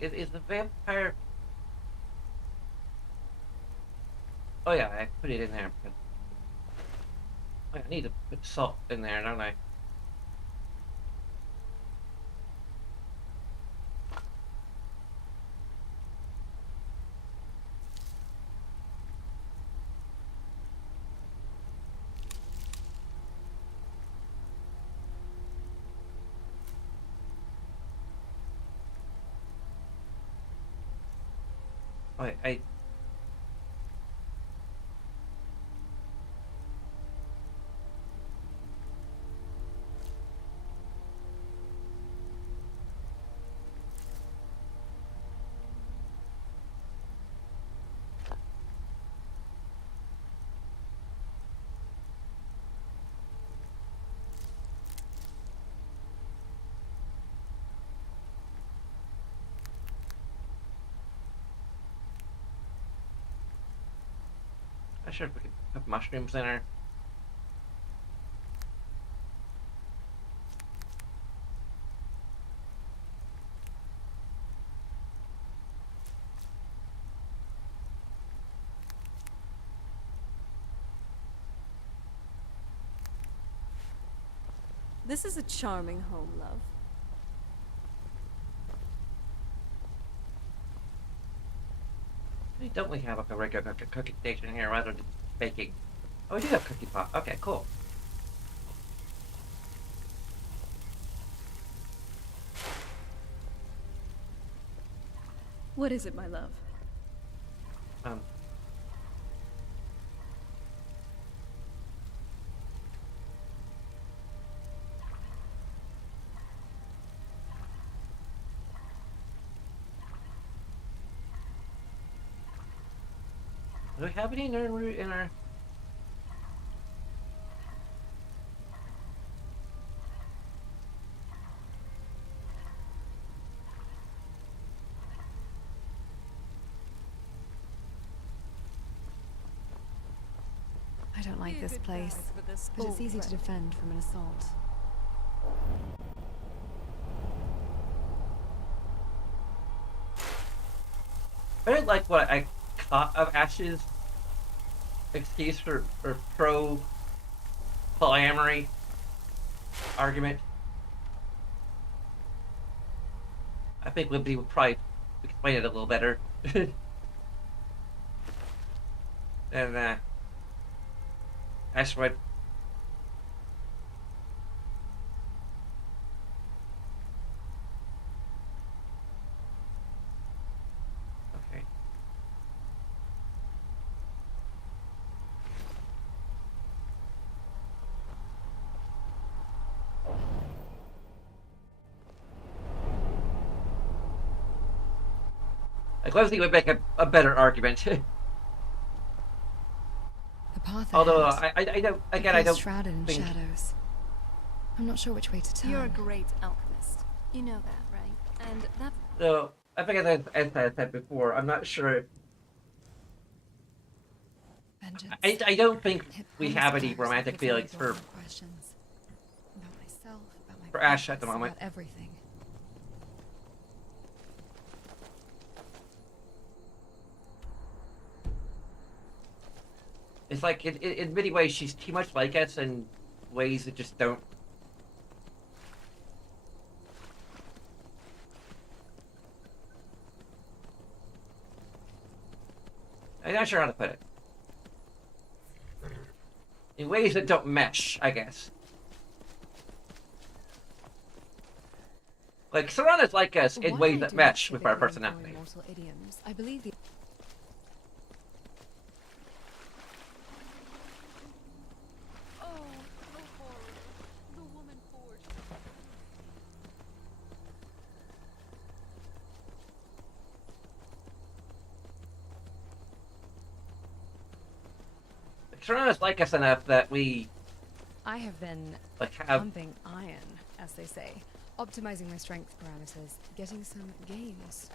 Is the vampire... Oh yeah, I put it in there. But... I need to put salt in there, don't I? I not sure if we could put mushrooms in her. This is a charming home, love. Don't we have like a regular cooking station here rather than baking? Oh, we do have cookie pot. Okay, cool. What is it, my love? Do we have any nerd root in our... I don't like this place, but it's easy to defend from an assault. I don't like what I caught of Ash's excuse for pro-polyamory argument. I think Whimsy would probably explain it a little better. And Ash would. Okay. Like, Whimsy would make a better argument. The path Although, ahead I don't, again, I appears don't shrouded in think... shadows. I'm not sure which way to turn. You're a great alchemist. You know that, right? And that's... So, I think as I said before, I'm not sure if... I don't think we have any romantic feelings for questions about myself, about my for Ash at the purpose, moment. about everything. It's like, in many ways, she's too much like us in ways that just don't... I'm not sure how to put it. In ways that don't mesh, I guess. Like, Serana's like us in ways that mesh with our personality. Idioms. I believe the Serana's like us enough that we... I have been like have pumping iron, as they say, optimizing my strength parameters, getting some gains.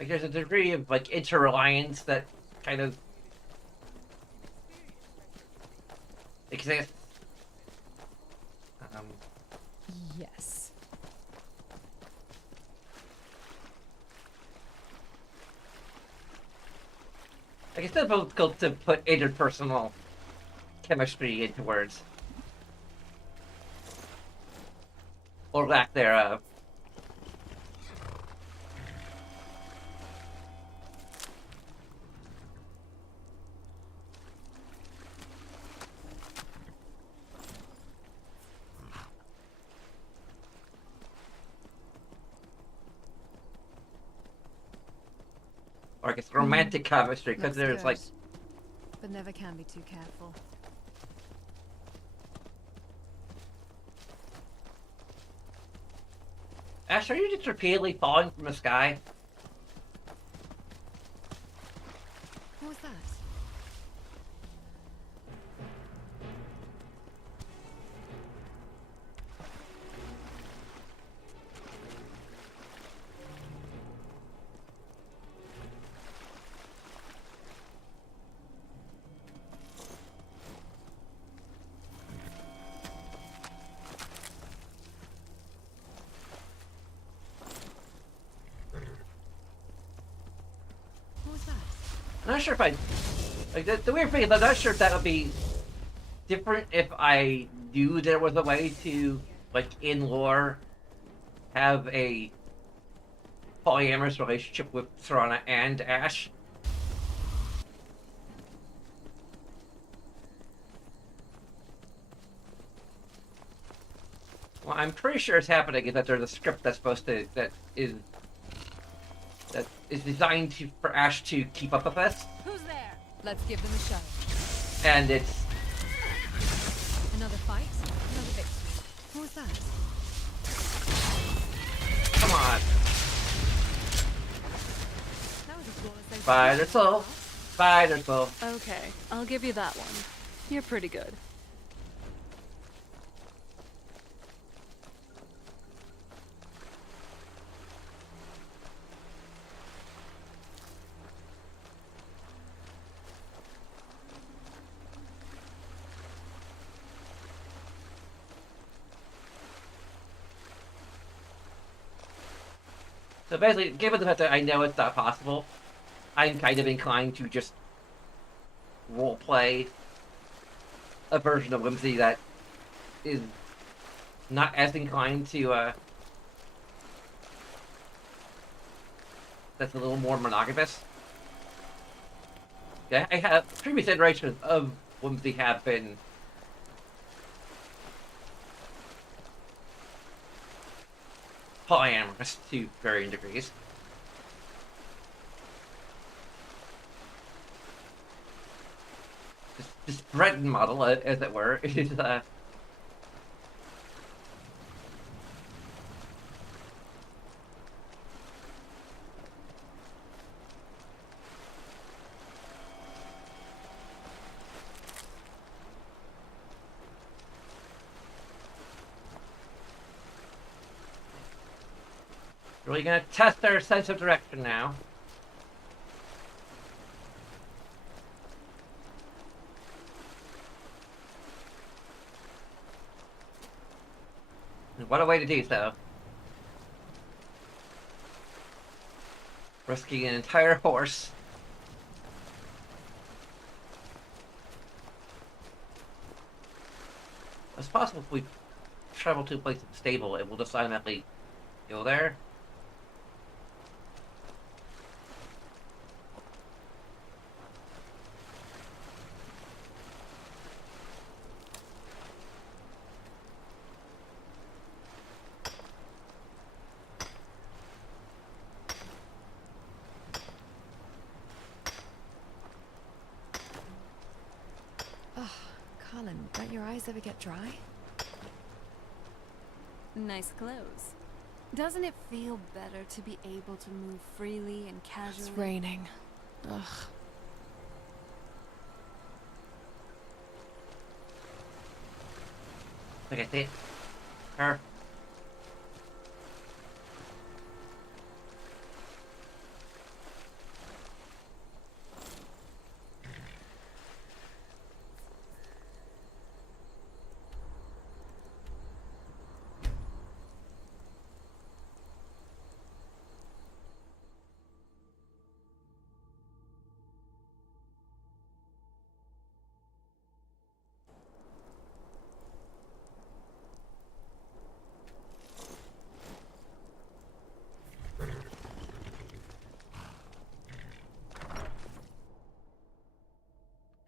like there's a degree of like inter-reliance that kind of exists. Yes. Like it's difficult to put interpersonal chemistry into words. Or lack thereof. Or I guess romantic chemistry, because Looks there's good, like... but never can be too careful. Ash, are you just repeatedly falling from the sky? What was that? I'm not sure if I... Like, the weird thing is I'm not sure if that would be different if I knew there was a way to, like, in lore, have a polyamorous relationship with Serana and Ash. Well, I'm pretty sure it's happening is that there's a script that's supposed to... that is designed for Ash to keep up with us. Who's there? Let's give them a show. And it's... Another fight? Another victory. What was that? Come on. That was a flawless Spider soul. Spider soul. Okay, I'll give you that one. You're pretty good. So basically, given the fact that I know it's not possible, I'm kind of inclined to just roleplay a version of Whimsy that is not as inclined to, that's a little more monogamous. Yeah, I have previous iterations of Whimsy have been polyamorous to varying degrees. This Breton model, as it were, is Really gonna test our sense of direction now. And what a way to do so. Risking an entire horse. It's possible if we travel to a place that's stable, it will just automatically go there. Oh, Colin, don't your eyes ever get dry? Nice clothes. Doesn't it feel better to be able to move freely and casually? It's raining. Ugh. Okay, see it. Her.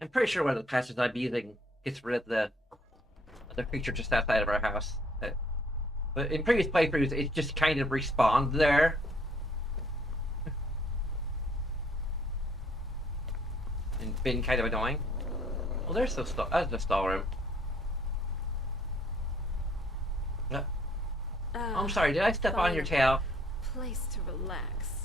I'm pretty sure one of the patches I'd be using gets rid of the creature just outside of our house. But in previous playthroughs, it just kind of respawned there. And been kind of annoying. Well, there's the stall room. Oh, I'm sorry, did I step on your tail? Place to relax.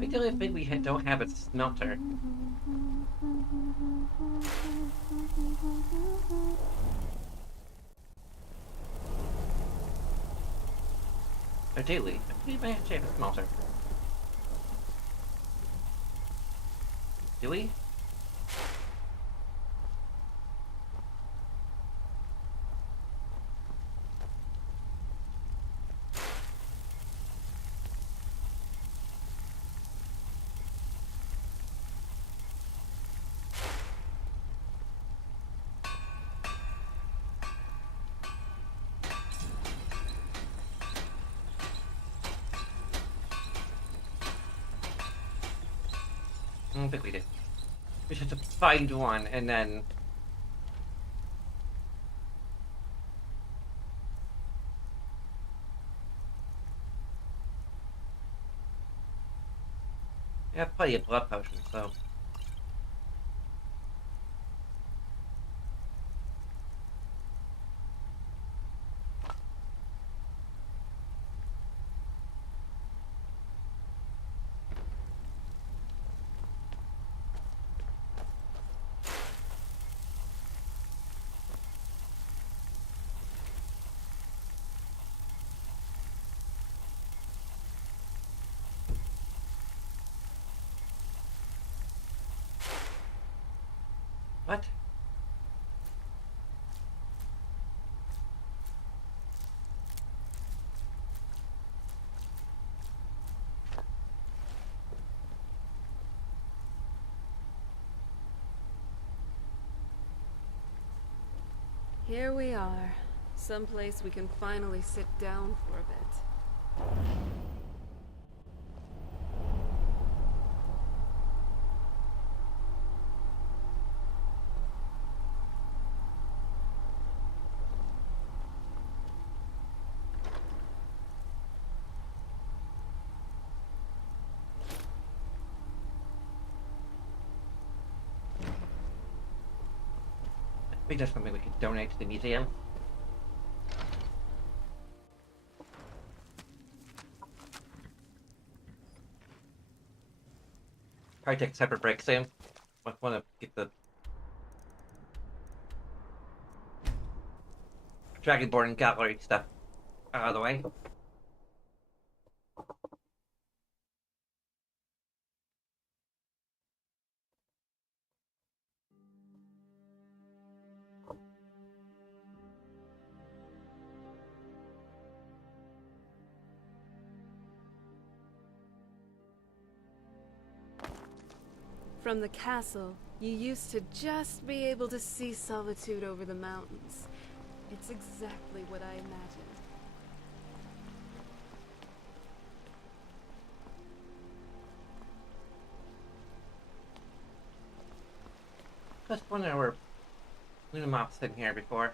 I don't think we don't have a smelter. Or do we? We may actually have a smelter. Do we? I don't think we do. We just have to find one and then... I have plenty of blood potions, so... What? Here we are, Someplace we can finally sit down for a bit. I think that's something we could donate to the museum. Probably take a separate break soon. I want to get the Dragonborn and Gallery stuff out of the way. From the castle, you used to just be able to see Solitude over the mountains. It's exactly what I imagined. Just wonder where Lunamoth's been here before.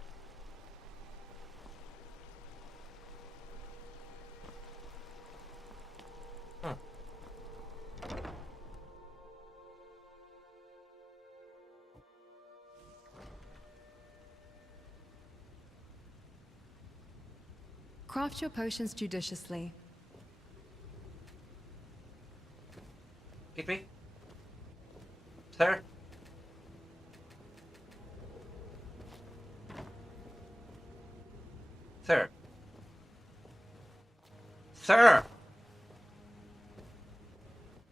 Craft your potions judiciously. Keep me? Sir? Sir? Sir!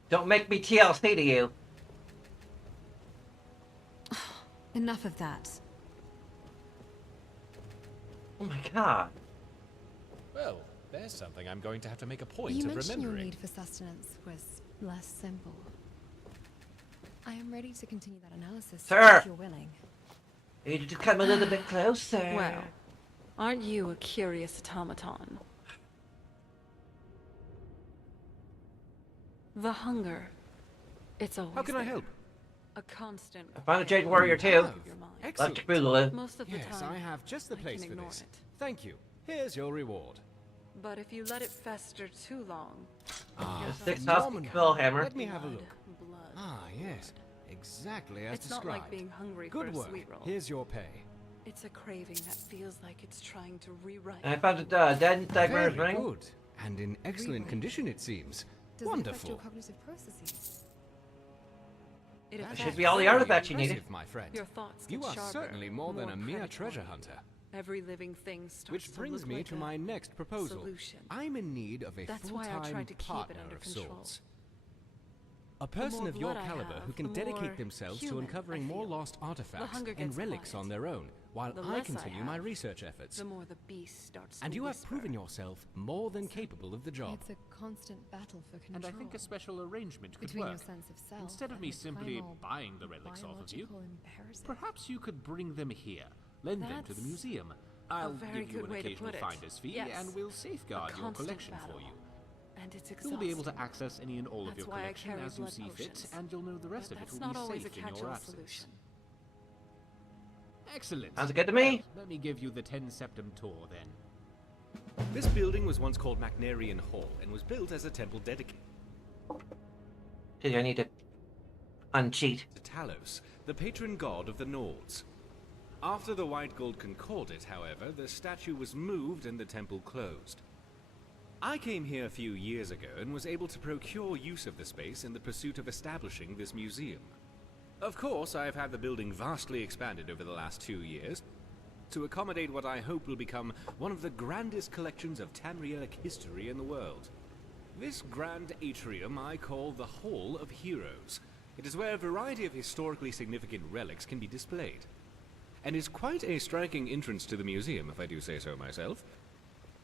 Don't make me TLC to you. Enough of that. Oh my god. Well, there's something I'm going to have to make a point You of mentioned your remembering. need for sustenance was less simple. I am ready to continue that analysis Sir! if you're willing. You need to come a little bit closer. Well, aren't you a curious automaton? The hunger. It's always How can I there. help? A constant. I found a Jade Warrior too. Excellent. Left Boogaloo. Most of the Yes, time, I have just the I place can for ignore this. it. Thank you. Here's your reward. But if you let it fester too long, Ah, Six House Spellhammer. Let me have a look. blood. Ah, yes. Exactly as It's not described. like being hungry Good for a work. sweet roll. Here's your pay. It's a craving that feels like it's trying to rewrite. And I found a dead Dagmar's Very ring. good. And in excellent condition, it seems. Does Wonderful. it affect your cognitive processes? It That affects should be all the Very artifacts you needed. impressive, my friend. Your thoughts You get are sharper, certainly more than a mere predatory. treasure hunter. Every living thing starts Which to brings look me like to a my next proposal. solution. I'm in need of a That's why I full-time tried to keep it partner under of control. sorts. A person more of your blood I caliber have, who can the more dedicate themselves to human uncovering I more feel. lost artifacts hunger and gets relics quiet. on their own, while The I less continue my have, research efforts. the more the beast starts to And you have whisper. proven yourself more than capable of the job. It's a constant battle for control. And I think a special arrangement could between work. your sense of self Instead of and me the simply primal buying the relics off of you, biological imperative. perhaps you could bring them here, lend them to the That's museum. I'll very give you good an way to occasional put it. finder's fee, Yes. and we'll safeguard A your constant collection battle. for you. And it's You'll be able to exhausting. access any and all of That's your why I collection carry as you blood see fit, potions. and you'll know the rest But of it that's will not be always a safe in your catch-all absence. solution. Excellent. Sounds good to me. Let me give you the 10 Septem tour then. This building was once called Macnarian Hall and was built as a temple dedicated I need to uncheat. to Talos, the patron god of the Nords. After the White Gold Concordat, however, the statue was moved and the temple closed. I came here a few years ago and was able to procure use of the space in the pursuit of establishing this museum. Of course, I have had the building vastly expanded over the last 2 years to accommodate what I hope will become one of the grandest collections of Tamrielic history in the world. This grand atrium I call the Hall of Heroes. It is where a variety of historically significant relics can be displayed, and is quite a striking entrance to the museum, if I do say so myself.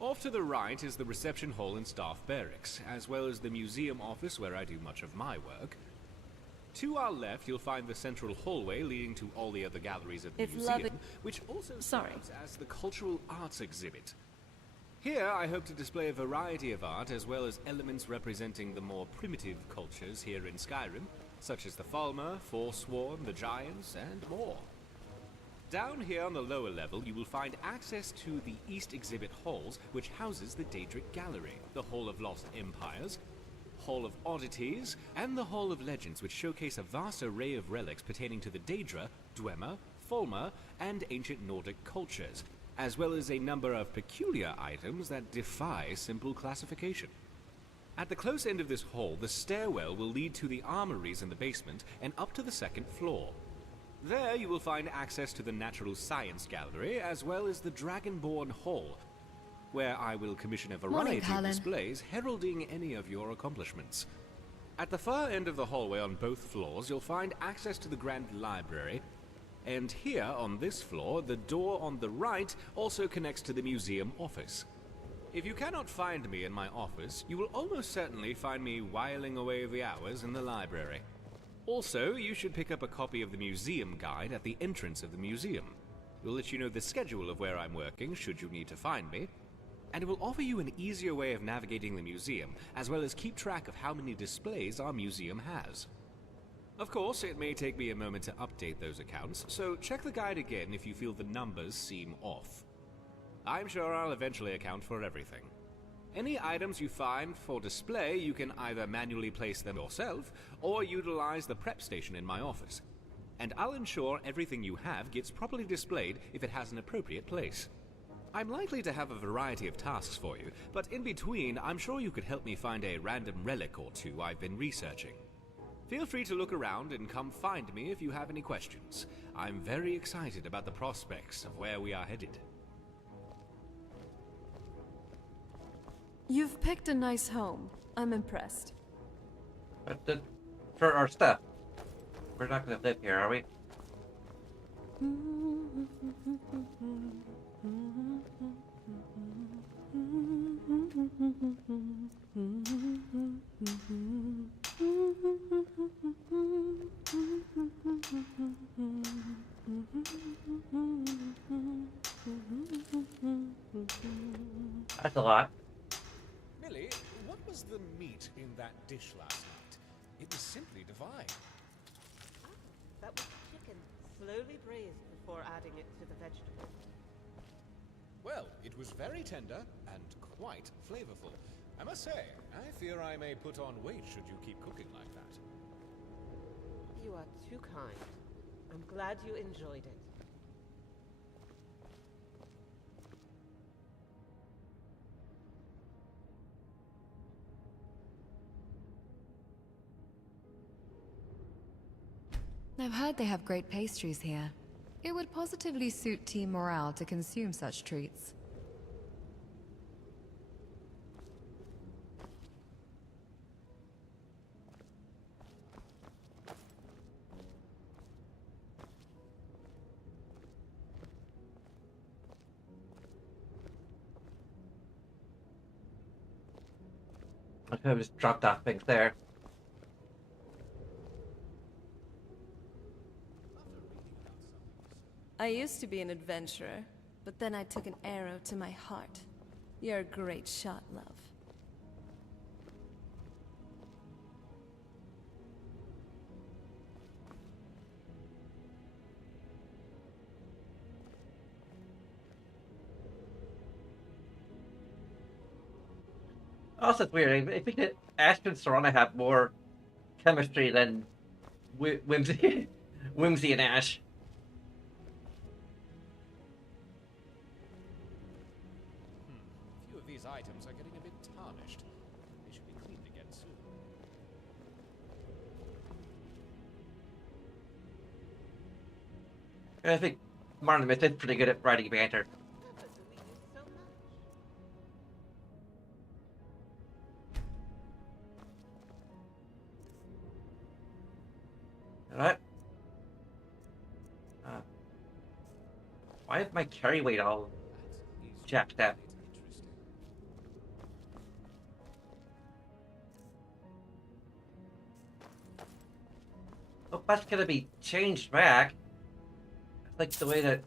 Off to the right is the reception hall and staff barracks, as well as the museum office where I do much of my work. To our left, you'll find the central hallway leading to all the other galleries of the If museum, loving- which also Sorry. serves as the cultural arts exhibit. Here, I hope to display a variety of art, as well as elements representing the more primitive cultures here in Skyrim, such as the Falmer, Forsworn, the Giants, and more. Down here on the lower level, you will find access to the East Exhibit Halls, which houses the Daedric Gallery, the Hall of Lost Empires, Hall of Oddities, and the Hall of Legends, which showcase a vast array of relics pertaining to the Daedra, Dwemer, Falmer, and ancient Nordic cultures, as well as a number of peculiar items that defy simple classification. At the close end of this hall, the stairwell will lead to the armories in the basement and up to the second floor. There you will find access to the Natural Science Gallery, as well as the Dragonborn Hall, where I will commission a variety of Colin. displays heralding any of your accomplishments. At the far end of the hallway on both floors, you'll find access to the Grand Library, and here on this floor, the door on the right also connects to the museum office. If you cannot find me in my office, you will almost certainly find me whiling away the hours in the library. Also, you should pick up a copy of the museum guide at the entrance of the museum. It will let you know the schedule of where I'm working, should you need to find me, and it will offer you an easier way of navigating the museum, as well as keep track of how many displays our museum has. Of course, it may take me a moment to update those accounts, so check the guide again if you feel the numbers seem off. I'm sure I'll eventually account for everything. Any items you find for display, you can either manually place them yourself, or utilize the prep station in my office. And I'll ensure everything you have gets properly displayed if it has an appropriate place. I'm likely to have a variety of tasks for you, but in between, I'm sure you could help me find a random relic or two I've been researching. Feel free to look around and come find me if you have any questions. I'm very excited about the prospects of where we are headed. You've picked a nice home. I'm impressed. But for our stuff, we're not going to live here, are we? That's a lot. Millie, what was the meat in that dish last night? It was simply divine. That was chicken, slowly braised before adding it to the vegetable. Well, it was very tender and quite flavorful. I must say, I fear I may put on weight should you keep cooking like that. You are too kind. I'm glad you enjoyed it. I've heard they have great pastries here. It would positively suit team morale to consume such treats. I could have just dropped off things there. I used to be an adventurer, but then I took an arrow to my heart. You're a great shot, love. Also, it's weird. I think that Ash and Serana have more chemistry than Whimsy, Whimsy and Ash. A few of these items are getting a bit tarnished. They should be cleaned again soon. And I think Martin Smith is pretty good at writing banter. Alright. Why is my carry weight all jacked up? Oh, that's gonna be changed back. It's like the way that.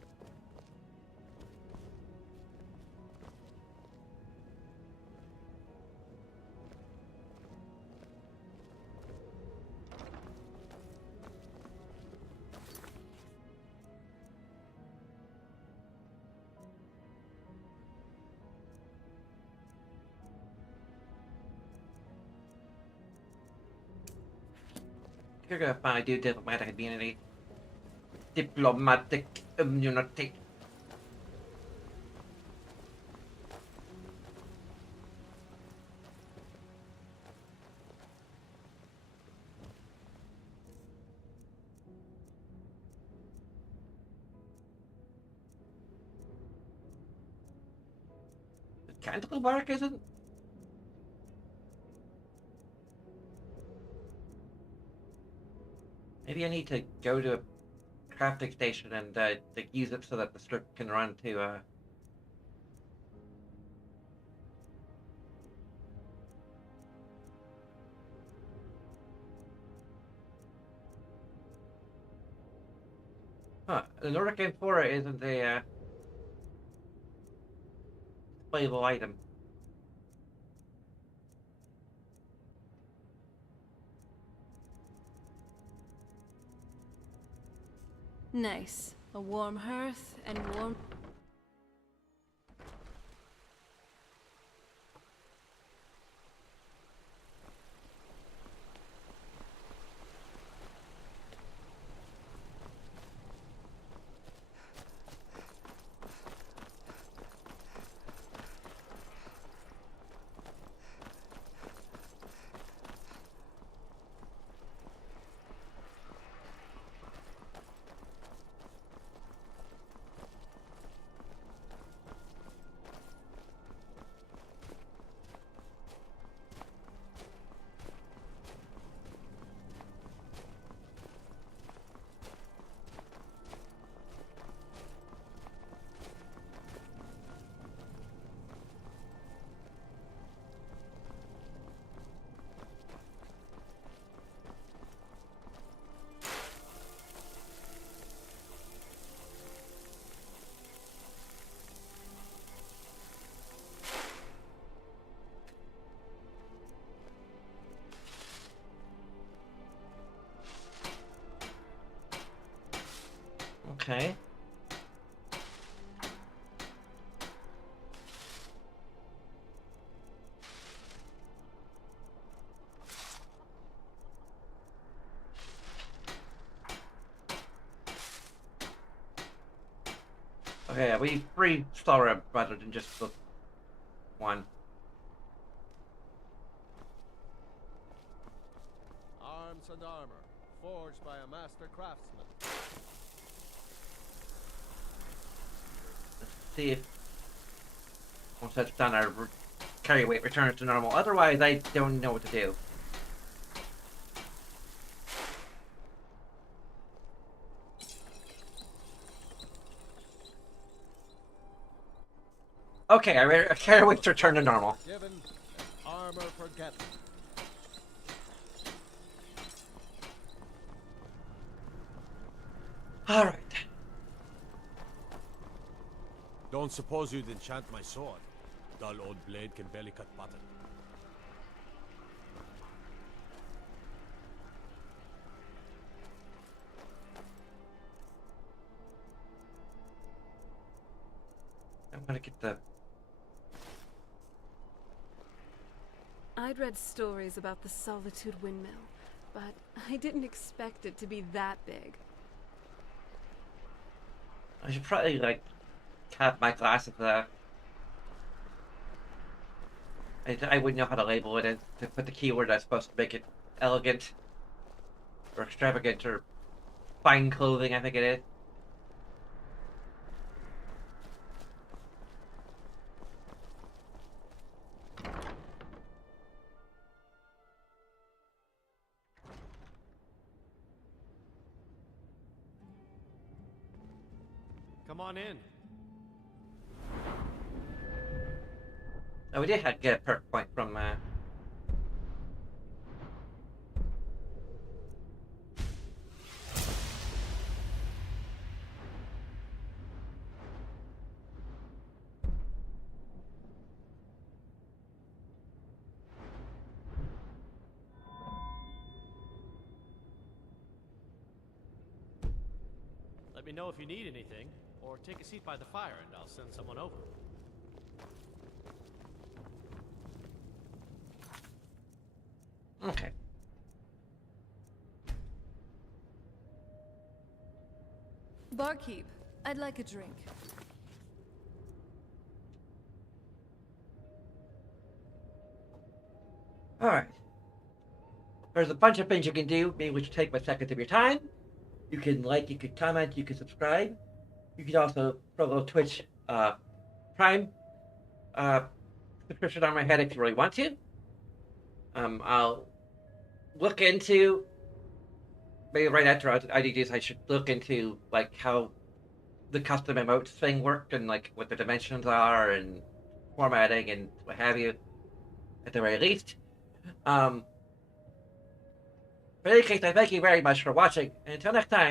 You're gonna finally do diplomatic immunity. Diplomatic immunity. The candle bark isn't. Maybe I need to go to a crafting station and like, use it so that the strip can run to. Huh. The Nordic Amphora isn't a playable item. Nice. A warm hearth and warm... Okay. Okay, we free Sora rather than just the one. Arms and armor, forged by a master craftsman. Let's see if once that's done, our carry weight returns to normal. Otherwise, I don't know what to do. Okay, our carry weight's returned to normal. Given armor forgotten. All right. Don't suppose you'd enchant my sword. Dull old blade can barely cut button. I'm gonna get the... I'd read stories about the Solitude Windmill, but I didn't expect it to be that big. I should probably, like, cap my glasses there. I wouldn't know how to label it and to put the keyword that's supposed to make it elegant or extravagant or fine clothing, I think it is. Come on in. Oh, we did have to get a perk point from, Let me know if you need anything, or take a seat by the fire and I'll send someone over. Okay. Barkeep, I'd like a drink. Alright. There's a bunch of things you can do, maybe which take 5 seconds of your time. You can like, you can comment, you can subscribe. You can also throw a little Twitch Prime subscription on my head if you really want to. I'll look into, maybe right after I do this, I should look into like how the custom emotes thing worked and like what the dimensions are and formatting and what have you, at the very least. But in any case, I thank you very much for watching, and until next time.